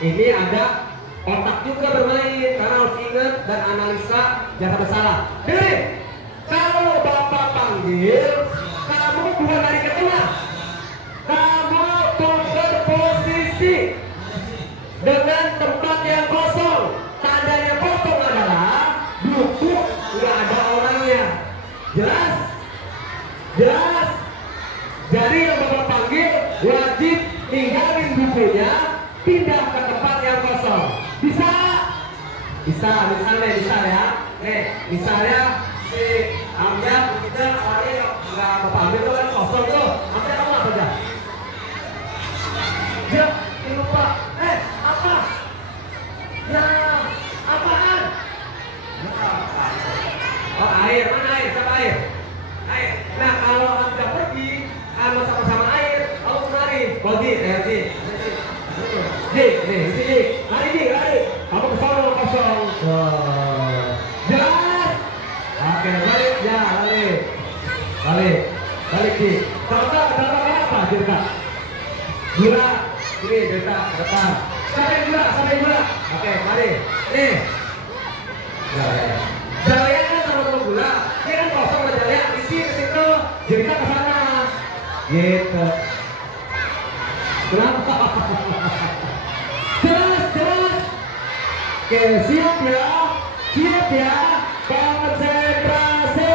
Ini ada otak juga bermain karena harus ingat dan analisa jangan sampai salah. Dengerin, kalau Bapak panggil, kamu bukan dari ke tengah, kamu tukar posisi dengan tempat yang kosong. Tandanya kosong adalah duduk nggak ada orangnya. Jelas? Jadi yang Bapak panggil wajib tinggalin bukunya, pindah ke tempat yang kosong. Bisa misalnya ya. Misalnya si Amjad kita orangnya nggak Bapak ambil tuh kan kosong tuh. Amjad kamu apa aja? Ya, lupa. Apa? Ya, apaan? Oh air, mana air? Siapa air? Air. Nah kalau Amjad pergi sama-sama air, kamu kemari. Di. Lari. Kamu ke sono kosong. Jelas? Oke, balik ya, balik di. Contoh apa? Cerita. Gula, ini cerita ke depan. Sampai gula. Oke, mari. Nih. Jalanya kan sama gula. Dia kan kosong ada jalanya. Isi ke situ. Cerita ke sana. Gitu. Kenapa? Jelas. Oke, siap ya. Konsentrasi.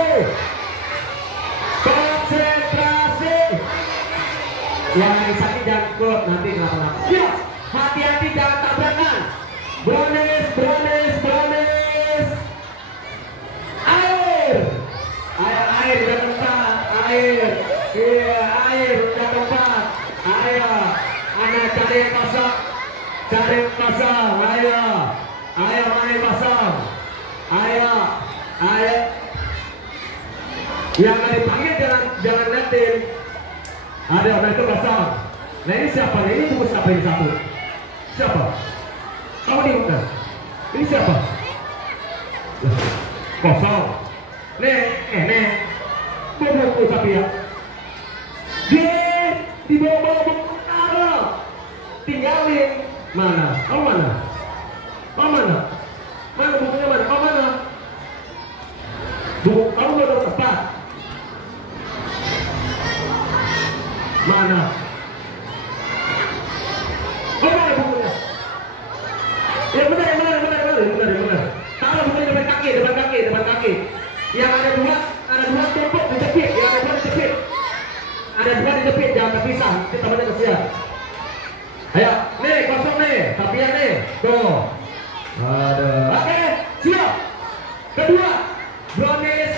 Yang sakit jangkut nanti kenapa-napa. Siap. Hati-hati jangan tabrakan. Brownies. Air udah tempat. Iya, air udah tempat. Ayo, anak cari yang kosong. kosong. Ayo. Ayo mana yang kosong. Ayo. Ayo. Yang nggak dipanggil jangan liatin. Ada orang itu kosong. Nah ini siapa? Ini tunggu siapa ini satu? Siapa? Kamu di mana? Ini siapa? Kosong. Nih. Buku sapi ya. Dia di bawah buku taruh. Tinggalin. Mana? Kamu mana? Kamu mana? Mana bukunya mana? Kamu mana? Buku kamu belum tepat. Mana? Oh mana bukunya? Ya benar. Taruh bukunya depan kaki. Yang ada dua tumpuk dijepit, ada dua dijepit, jangan terpisah, kita temannya kesian. Ayo, nih kosong nih, tapian nih, tuh. Ada, oke, siap. Kedua, brownies,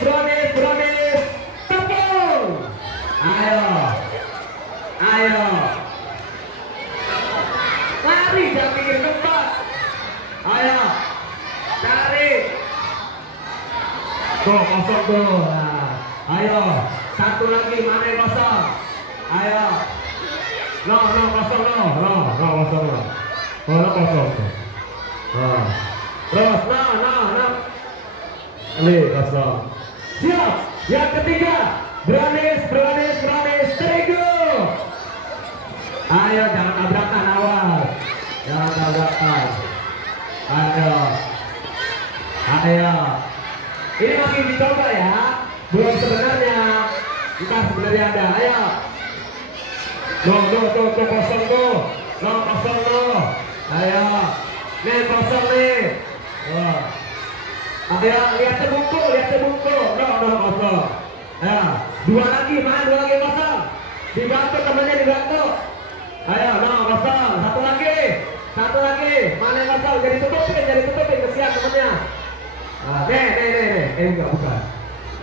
tepung. Ayo, lari jangan pikir tempat. Ayo, cari. Tuh kosong tuh. Nah, ayo satu lagi mana yang kosong? Ayo. No kosong no kosong no. Oh kosong tuh. Nah. Terus no. Ini kosong. Siap. Yang ketiga brownies terigu. Ayo jangan tabrakan awas. Jangan tabrakan. Ayo. Ini masih dicoba ya, belum sebenarnya. Entah sebenarnya ada. Ayo. Tuh kosong tuh. Kosong tuh. Ayo. Nih kosong nih. Ayo lihat buku. Kosong. Ayo. Dua lagi kosong. Dibantu temannya dibantu. Ayo kosong. Satu lagi. Mana yang kosong? Jadi tutupin kesian temannya. Nah, nih, enggak bukan.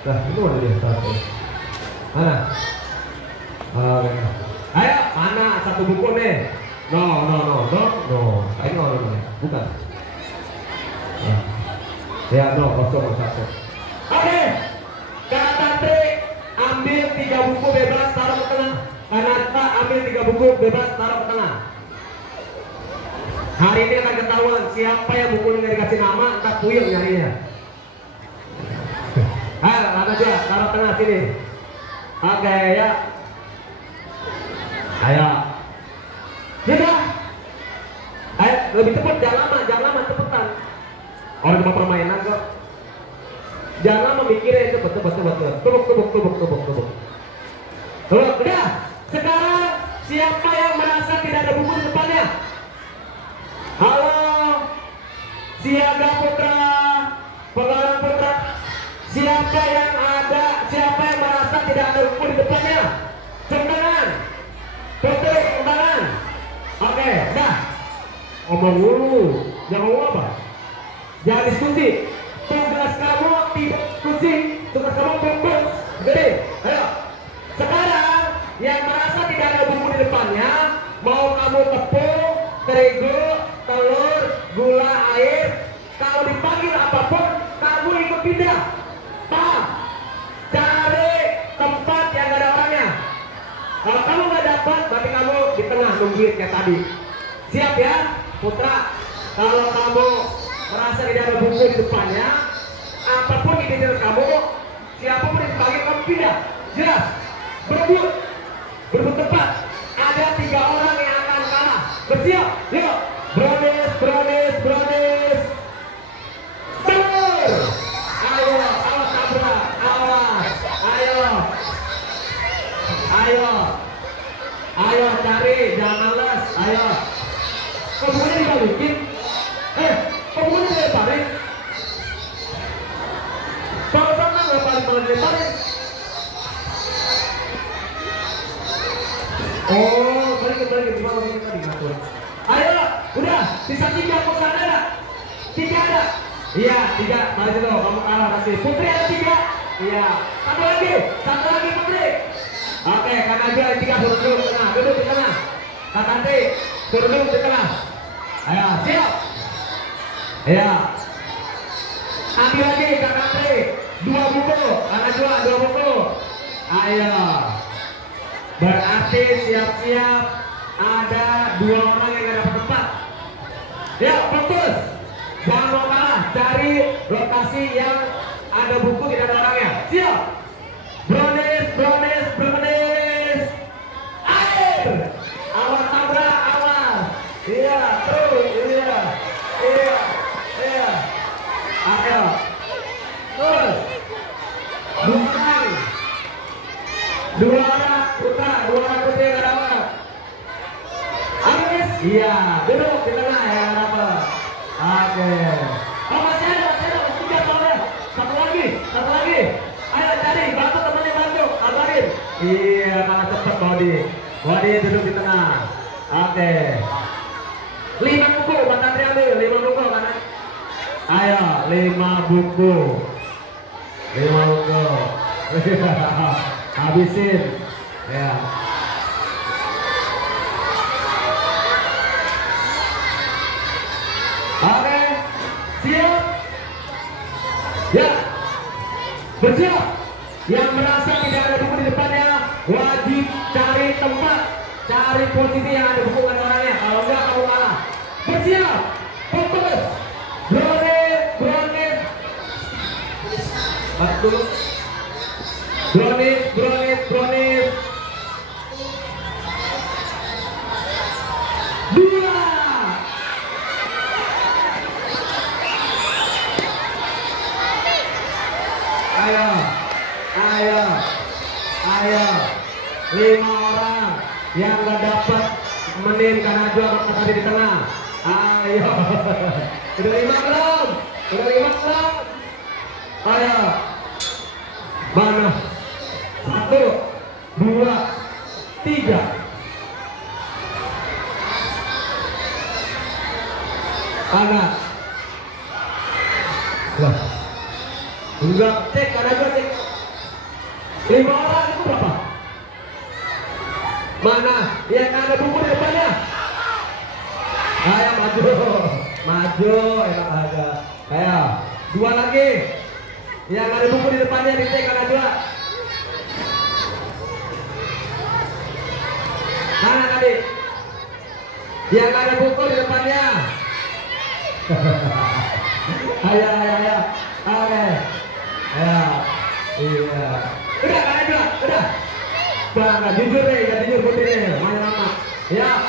Nah, itu ada dia satu. Mana? Ayo, mana satu buku nih? No. Ayo, no. Bukan. Nah. Ya, kosong satu. Oke. Kata trik, ambil 3 buku bebas taruh ke tengah. Kanata ambil 3 buku bebas taruh ke tengah. Hari ini akan ketahuan siapa yang bukunya nggak dikasih nama, entah puyeng nyarinya. Ayo, mana dia? Taruh tengah sini. Oke, ya. Ayo. Sudah. Ayo, lebih cepat, jangan lama, cepetan. Orang cuma permainan kok. Jangan lama mikirin, cepet. Tubuk. Udah. Sekarang siapa yang merasa tidak ada buku di depannya? Halo, siaga putra, pengarang putra. Siapa yang merasa tidak ada buku di depannya? Cembangan, putri cembangan. Oke, dah. Omong dulu, jangan ngomong apa? Jangan diskusi. Tugas kamu tidak diskusi, tugas kamu fokus. Jadi, ayo. Sekarang yang merasa tidak ada buku di depannya, mau kamu tepung, terigu, telur, gula, air, kalau dipanggil apapun kamu ikut pindah. Paham? Cari tempat yang gak ada orangnya. Kalau kamu gak dapat, berarti kamu di tengah nungguin kayak tadi. Siap ya, putra? Kalau kamu merasa tidak ada buku di depannya, apapun ide kamu, siapapun yang dipanggil kamu pindah. Jelas? Berebut tempat. Ada 3 orang yang akan kalah. Bersiap? Yuk. Brownies. Telur. Ayo, awas tabrak. Awas. Ayo cari, jangan malas. Ayo. Kok bukunya dibalikin? Kok bukunya dileparin? Kalau sama nggak paling dileparin? Oh, balik gimana kita diatur? Ayo, udah, sisa 3 kok ada nggak? 3 ada? Iya, 3. Mari dulu, kamu kalah nanti. Putri ada 3. Iya. Satu lagi Putri. Oke, kan aja 3 duduk di tengah. Kak Tanti, duduk di tengah. Ayo, siap. Ya. Ambil lagi Kak Andri. 2 buku. Anak 2 buku. Ayo. Berarti siap-siap ada 2 orang yang dapat tempat. Ya, fokus. Jangan mau kalah. Cari lokasi yang ada buku tidak ada orangnya. Siap. Brownies, brownies, brownies. Air. Awas tabrak, awas. Iya, terus. Iya. Iya. Iya. Ayo. Terus. Bukan. 2 orang putra, 2 orang putri yang dapat. Habis. Iya, duduk di tengah yang dapat. Oke. Oh, masih ada. Tiga soalnya. Satu lagi. Ayo cari, bantu temannya bantu. Kabarin. Iya, malah cepet Bodi duduk di tengah. Oke. 5 buku, Pak Tantri ambil 5 buku kan? Ayo, 5 buku. 5 buku. Habisin. Ya. Oke, siap. Ya, bersiap. Yang merasa tidak ada buku di depannya wajib cari tempat, cari posisi yang ada buku dengan orangnya. Kalau enggak kamu kalah. Bersiap, fokus. Brownies. Betul. Brownies. 2. Ayo. 5 orang yang nggak dapat temenin karena jual tadi di tengah. Ayo. Udah 5 belum? Ayo. Mana? 1, 2, 3. Anak. Lah. Enggak, cek, ada 2 cek. 5 orang itu berapa? Mana? Yang ada buku di depannya? Ayo maju, enak aja. Ayo, 2 lagi. Yang ada buku di depannya dicek ada 2. Mana tadi? Yang ada buku di depannya. Ayo. Oke. Ya. Iya. Udah, udah. Bangga, jujur deh, ya jujur putih. Main lama. Ya.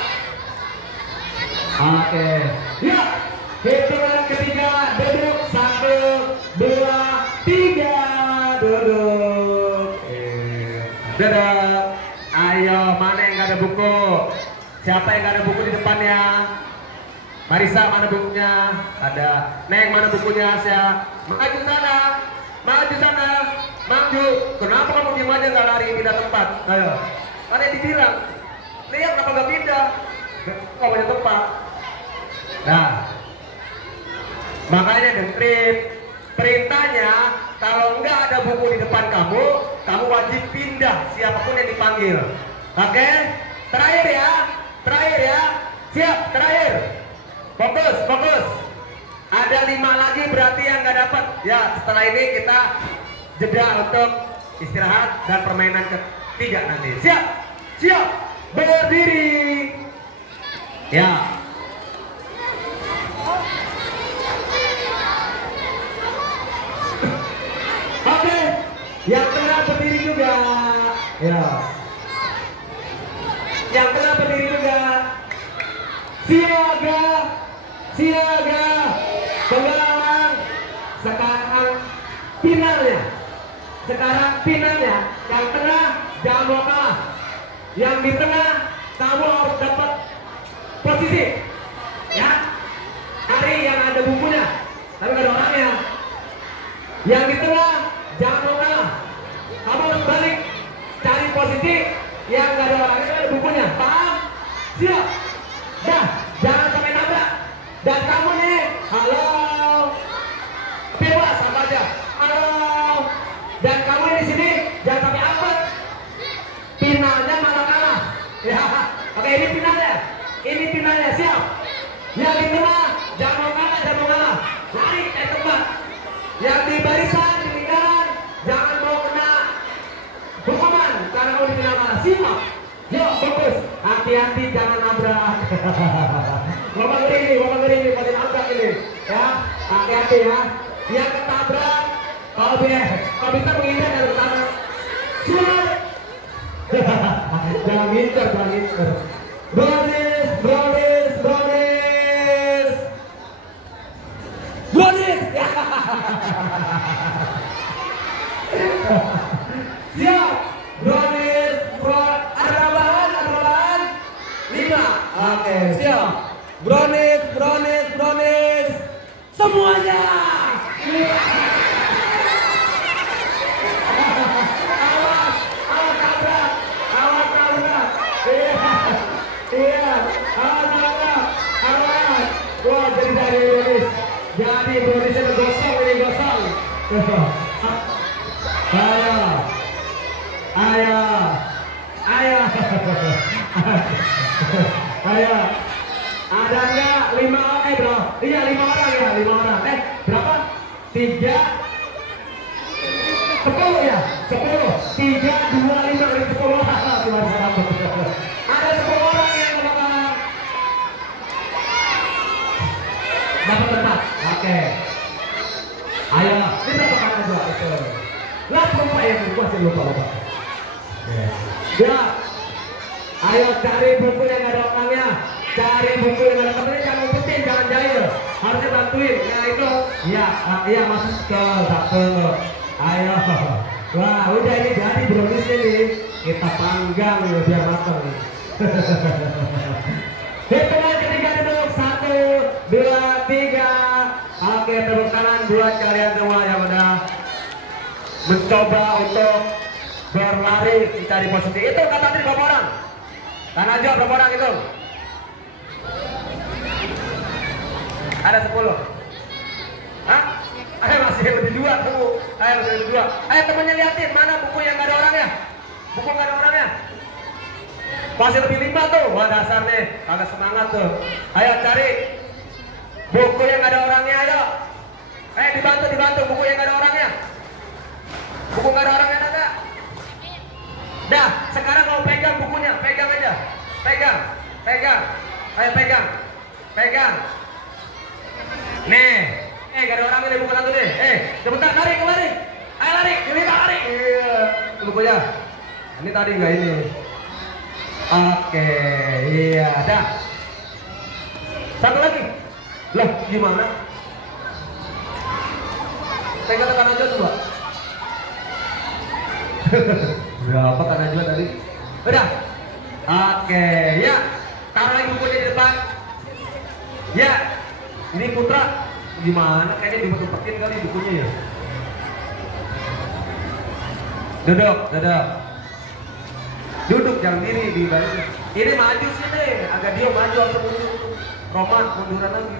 Oke. Ya. Hitungan ketiga, duduk. 1, 2, 3. Duduk. Duduk. Ayo, mana yang gak ada buku? Siapa yang gak ada buku di depannya? Marisa, mana bukunya? Ada. Neng, mana bukunya? Asia. Maju sana. Maju. Kenapa kamu diem aja gak lari pindah tempat? Ayo. Mana yang dibilang? Lihat kenapa gak pindah? Kok banyak tempat? Nah. Makanya dengerin. Perintahnya, kalau nggak ada buku di depan kamu wajib pindah siapapun yang dipanggil. Oke? Terakhir ya. Siap, terakhir. Fokus. Ada 5 lagi berarti yang nggak dapat. Ya, setelah ini kita jeda untuk istirahat dan permainan ketiga nanti. Siap. Berdiri. Ya. Oke, yang tengah berdiri juga. Ya. Yang tengah berdiri juga. Siaga. Pengalaman. Sekarang finalnya. Yang tengah jangan mau kalah. Yang di tengah kamu harus dapat posisi. Ya. Cari yang ada bukunya. Tapi nggak ada orangnya. Yang di tengah jangan mau kalah. Kamu harus balik. Cari posisi yang nggak ada orangnya, ada bukunya. Paham? Siap. Dah, jangan sampai nabrak. Dan kamu nih, halo, bebas apa aja. Halo. Dan kamu di sini jangan sampai apet. Finalnya malah kalah. Ya. Oke, ini finalnya. Siap. Yang di hati-hati jangan nabrak. Bapak ngeri ini, pada nabrak ini, ya. Hati-hati ya. Yang ketabrak, kalau bisa menghindar dari sana. Jangan ngincer. Brownies. Siap. Brownies. Ada tambahan. 5. Oke, siap. Brownies. Semuanya. Awas tabrak. Iya. Awas. Wah, jadi browniesnya gosong. Ayo. Ada enggak 5 orang bro? Iya 5 orang ya, 5 orang. Berapa? 3 10 ya? 10 3, 2, 5 dari 10 orang. Ada 10 orang yang kebakaran. Dapat tetap. Oke. Ayo, kita bakal aja itu. Lah lupa ya, gua sih lupa. Ya. Ayo cari buku yang ada orangnya. Cari buku yang ada orangnya, jangan ngumpetin, jangan jahil. Harusnya bantuin. Ya itu. Iya masuk ke satu. Ayo. Wah, udah ini jadi browniesnya nih. Kita panggang biar matang. Hitungan ketiga duduk 1, 2, 3. Oke, tepuk tangan buat kalian semua yang udah mencoba untuk berlari mencari posisi. Itu kata tadi berapa orang? Tangan aja berapa orang itu? Ada 10. Hah? Ayo masih lebih 2 tunggu. Ayo masih lebih 2. Ayo temennya liatin mana buku yang gak ada orangnya. Buku gak ada orangnya. Masih lebih 5 tuh. Wah dasar nih, agak semangat tuh. Ayo cari buku yang gak ada orangnya, ayo. Dibantu buku yang gak ada orangnya. Buku gak ada orangnya ada. Dah, sekarang mau pegang bukunya, pegang aja. Pegang. Ayo pegang. Nih, gak ada orangnya nih buku satu nih. Cepetan lari. Ayo lari. Iya, bukunya. Ini tadi enggak ini. Oke, iya, dah. Satu lagi. Lah, gimana? Tekan aja tuh, Pak. Berapa kan aja tadi? Udah. Oke, ya. Taruh lagi bukunya di depan. Ya. Ini Putra gimana? Kayaknya diumpetin kali bukunya ya. Duduk jangan diri di balik. Ini maju sini, agak dia maju atau mundur. Roman munduran lagi.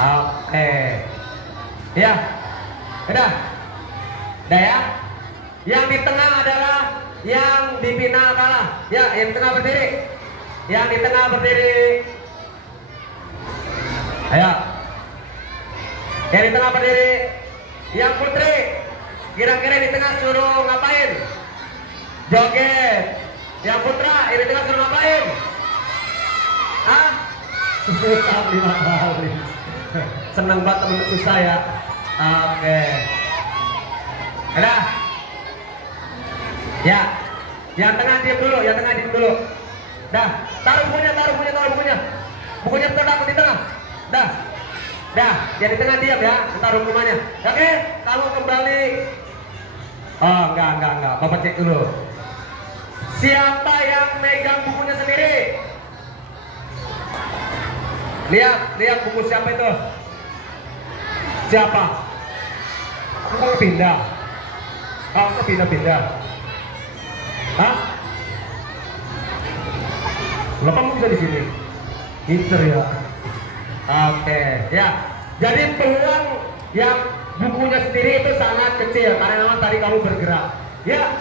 Oke. Ya. Udah ya. Yang di tengah adalah yang di final kalah. Ya, yang di tengah berdiri. Ayo. Yang di tengah berdiri. Yang putri. Kira-kira di tengah suruh ngapain? Joget. Yang putra di tengah suruh ngapain? Hah? Susah 5 kali. Seneng banget temen susah ya. Oke. Udah. Ya. Yang tengah diam dulu. Dah. Taruh bukunya. Bukunya tetap di tengah. Dah. Yang di tengah diam ya. Taruh rumahnya. Oke. Kamu kembali. Oh, enggak. Bapak cek dulu. Siapa yang megang bukunya sendiri? Lihat buku siapa itu? Siapa? Kamu pindah. Kamu pindah. Hah? Bapak bisa di sini. Pinter ya. Oke, ya. Jadi peluang yang bukunya sendiri itu sangat kecil karena memang tadi kamu bergerak. Ya.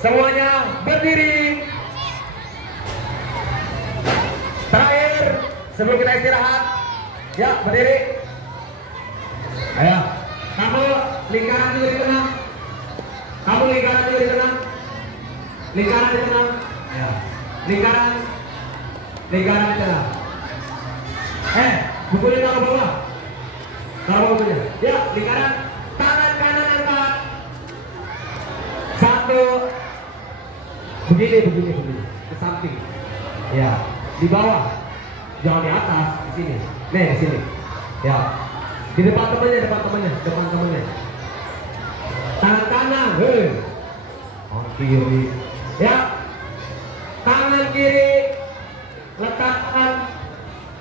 Semuanya berdiri. Terakhir sebelum kita istirahat. Ya, berdiri. Ayo. Kamu lingkaran juga di tengah. Lingkaran di tengah. Ya. lingkaran di tengah. Bukunya taruh bawah. Taruh bukunya. Ya, lingkaran. Tangan kanan angkat. 1. Begini. Ke samping. Ya, di bawah. Jangan di atas, di sini. Nih, di sini. Ya. Di depan temannya. Tangan kanan, kiri. Ya. Tangan kiri letakkan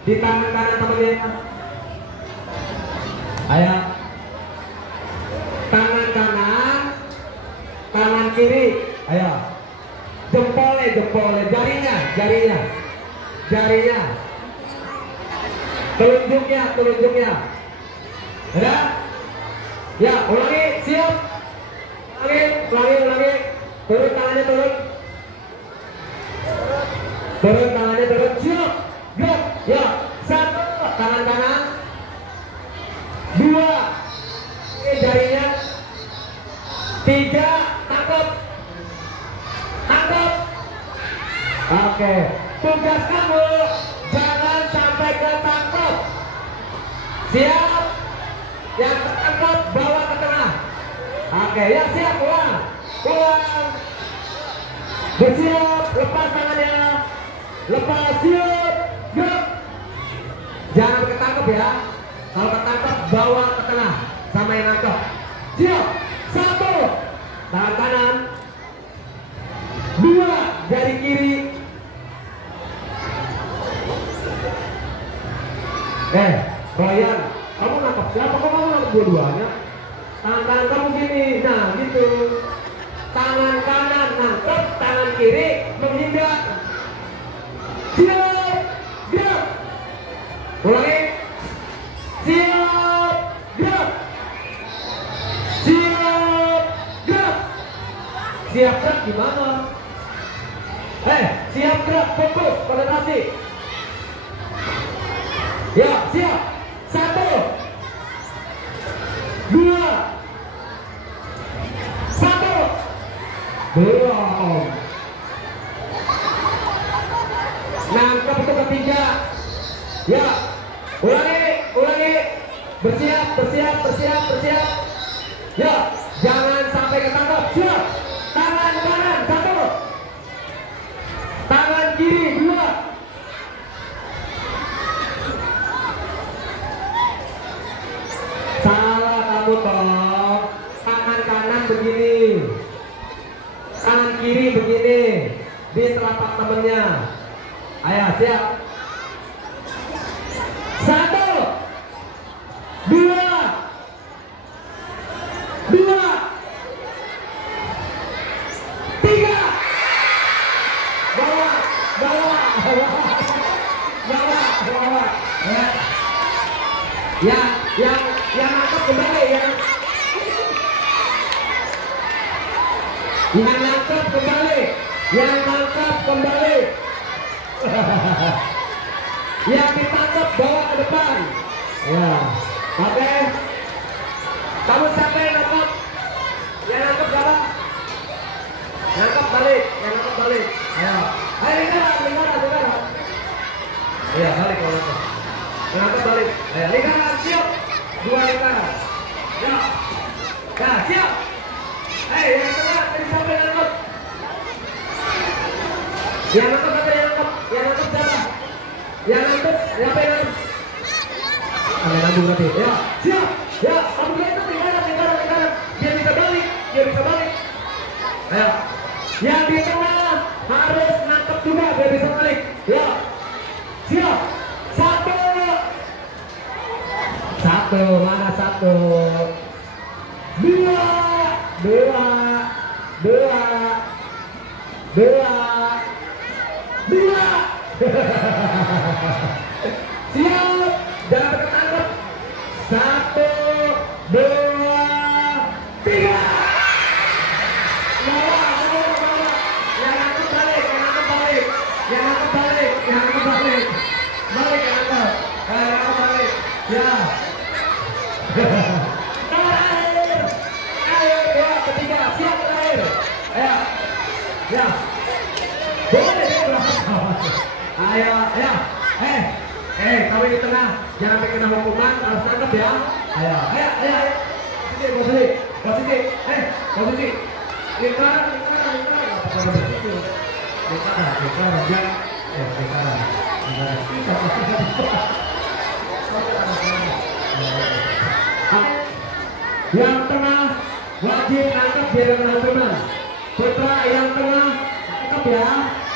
di tangan kanan temannya. Ayo. Tangan kanan, tangan kiri. Ayo. Jempolnya, jarinya. Telunjuknya. Ada? Ya, ulangi, siap. Ulangi. Turun tangannya, turun. Siap. Gerak. Ya, 1 tangan kanan. 2 jarinya. 3 tangkap. Oke, tugas kamu jangan sampai ketangkep. Siap? Yang tertangkap bawa ke tengah. Oke, ya siap, pulang. Bersiap, lepas tangannya. Lepas, siap, gerak. Jangan ketangkep ya. Kalau ketangkep bawa ke tengah sama yang nangkep. Siap, 1 tangan kanan, 2 jari kiri. Ryan, kamu nangkep siapa? Kok kamu nangkep dua-duanya? Tangan kanan kamu gini, nah gitu. Tangan kanan nangkep, tangan kiri menghindar. Siap, gerak. Ulangi. Siap, gerak. Siap gerak gimana? Siap gerak, fokus, konsentrasi. Ya, siap. 1 2 1 belum. Nangkep itu ketiga. Ya, ulangi. Bersiap. Ya, jangan sampai ketangkap. Siap. Tangan kanan 1, tangan kiri 2. Salah kamu toh. Tangan kanan begini, tangan kiri begini, di telapak temennya. Ayo, siap. 1 2 3. Bawa. Ya, yang nangkep kembali ya. Yang nangkep kembali. Yang ditangkap bawa ke depan. Ya, oke. Kamu siapa yang nangkep? Yang nangkep siapa? Nangkep balik. Ayo, lingkaran. Iya, balik kalau nangkep. Nangkep balik. Ayo, lingkaran siap. 2 lingkaran. Ya, siap. Yang tengah, tadi siapa yang nangkep? Yang nangkep siapa? Yang nangkep siapa yang nangkep? Nangkep berarti. Ya, siap. Ya, kamu lihat lingkaran. Dia bisa balik. Ayo. Yang di tengah harus nangkep juga biar bisa balik. Ya, siap. 1. Mana 1? 2. Siap. Jangan ketangkep. 1 2 3. Bawa. Yang nangkep balik. Balik yang nangkep. Ya. Terakhir. Ayo, 2, 3, siap terakhir. Ayo. Ya. Boleh. Ayo, ayo. Kamu di tengah, jangan sampai kena hukuman, harus tangkap ya. Ayo, ayo. Posisi. Posisi. Lingkaran. Yang tengah wajib nangkep biar kena hukuman. Putra yang tengah nangkep ya.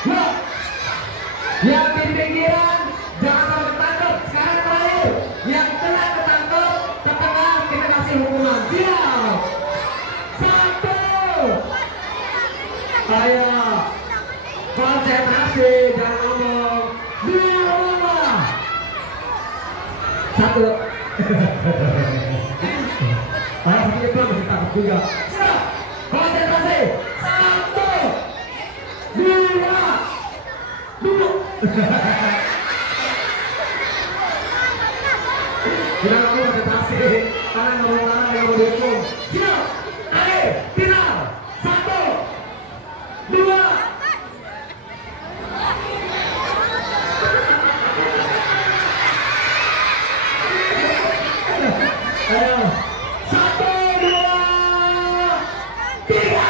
Yuk. Yang di pinggiran jangan sampai ketangkep. Sekarang terakhir. Yang tengah ketangkep, setengah kita kasih hukuman. Siap. 1. Ayo. Konsentrasi, jangan ngomong. 2. 1. Ayo kita masih takut juga. Siap. Konsentrasi. 1, 2. Duduk. Kita mau konsentrasi. Karena ngomong-ngomong yang mau dihukum. Siap. Ayo, final. 1, 2. Ayo. 1, 2, 3.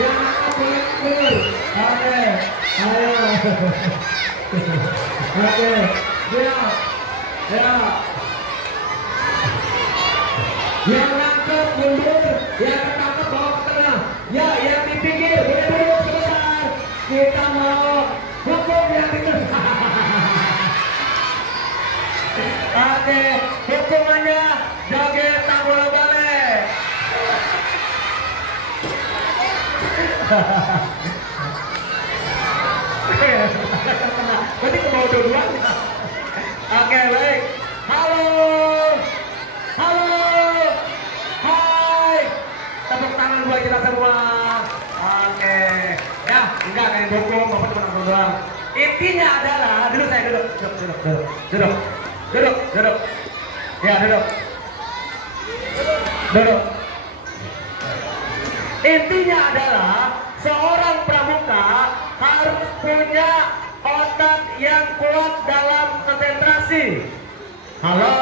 Yang angkat boleh mundur. Oke. Ayo. Oke. Siap. Ya. Yang nangkep mundur, yang ketangkep bawa ke tengah. Ya, yang di pinggir boleh duduk sebentar. Kita mau hukum yang di tengah. Oke, hukumannya joget tak bola balik. Berarti ke bawah dua-duanya. Oke, baik. Halo. Hai. Tepuk tangan buat kita semua. Oke. Ya, enggak kayak dukung, Bapak cuma nonton doang. Intinya adalah, duduk. Ya, duduk. Intinya adalah seorang pramuka harus punya otak yang kuat dalam konsentrasi. Halo,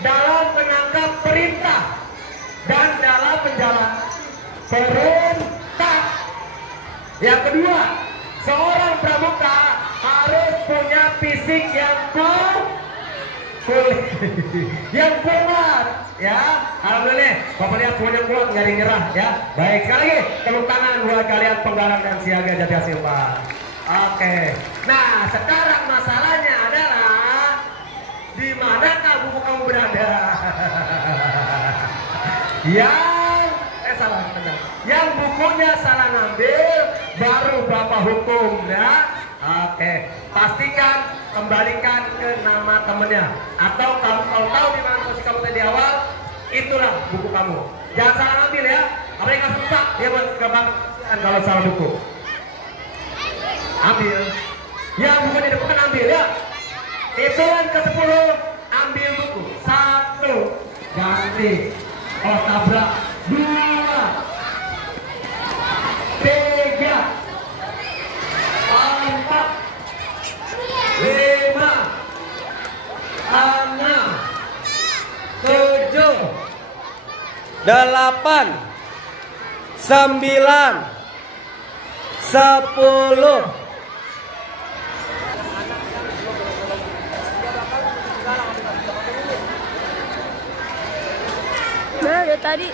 dalam menangkap perintah dan dalam menjalankan perintah. Yang kedua, seorang pramuka harus punya fisik yang yang kuat, ya. Alhamdulillah, Bapak lihat semuanya kuat, nggak ada yang nyerah, ya. Baik, sekali lagi tepuk tangan buat kalian penggarap dan siaga Jati Asih Pak. Oke, nah sekarang masalahnya adalah di manakah buku kamu berada? Yang bukunya salah ngambil, baru Bapak hukum, ya. Oke, pastikan kembalikan ke nama temennya. Atau kamu kalau tahu di mana posisi kamu tadi awal, itulah buku kamu. Jangan salah ambil ya. Apalagi nggak susah dia buat gampang kalau salah buku. Ambil. Ya bukunya di depan ambil ya. Hitungan ke-10 ambil buku. 1 ganti. Oh tabrak. 2 3 4 5 6 7 8 9 10. Dari tadi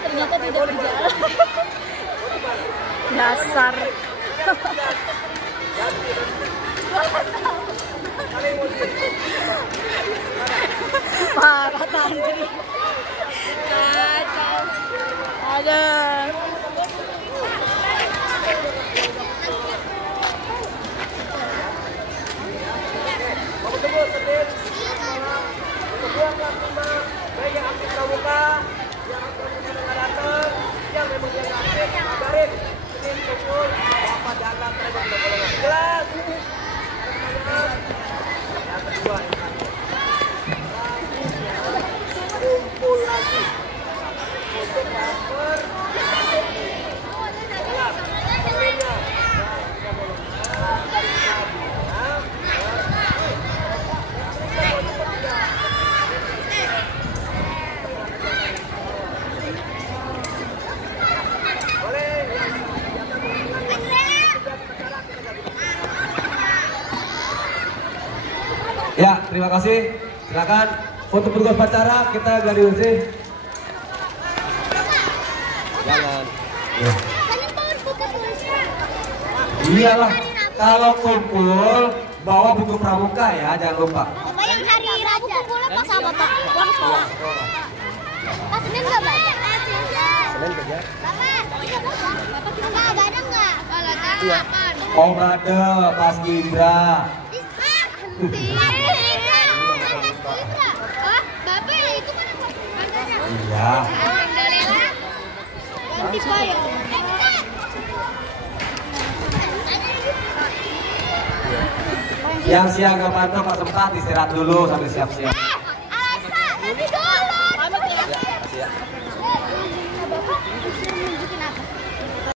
ternyata tidak berjalan. Dasar. Parah Tandri. Kacau. Ada. Baik yang aktif pramuka, yang aktif datang, yang memang dia aktif, kabarin. Senin pukul 8 datang mereka sudah boleh. Jelas. Yang kedua, kumpul lagi untuk cover terima kasih. Silakan untuk petugas upacara kita gladiasi. Jangan. Ya. Iyalah, kalau kumpul bawa buku pramuka ya, jangan lupa. Bapak yang hari Rabu kumpulnya pas apa Pak? Pulang sekolah. Pas Senin nggak banyak? Senin kerja. Bapak, Bapak bareng nggak? Kalau Iya. Oh ada Pas Gibra. Oh, Bapak yang itu kan Iya. Alhamdulillah. Ganti Pak ya. Yang siaga pantau Pak sempat istirahat dulu sambil siap-siap. Alexa, nanti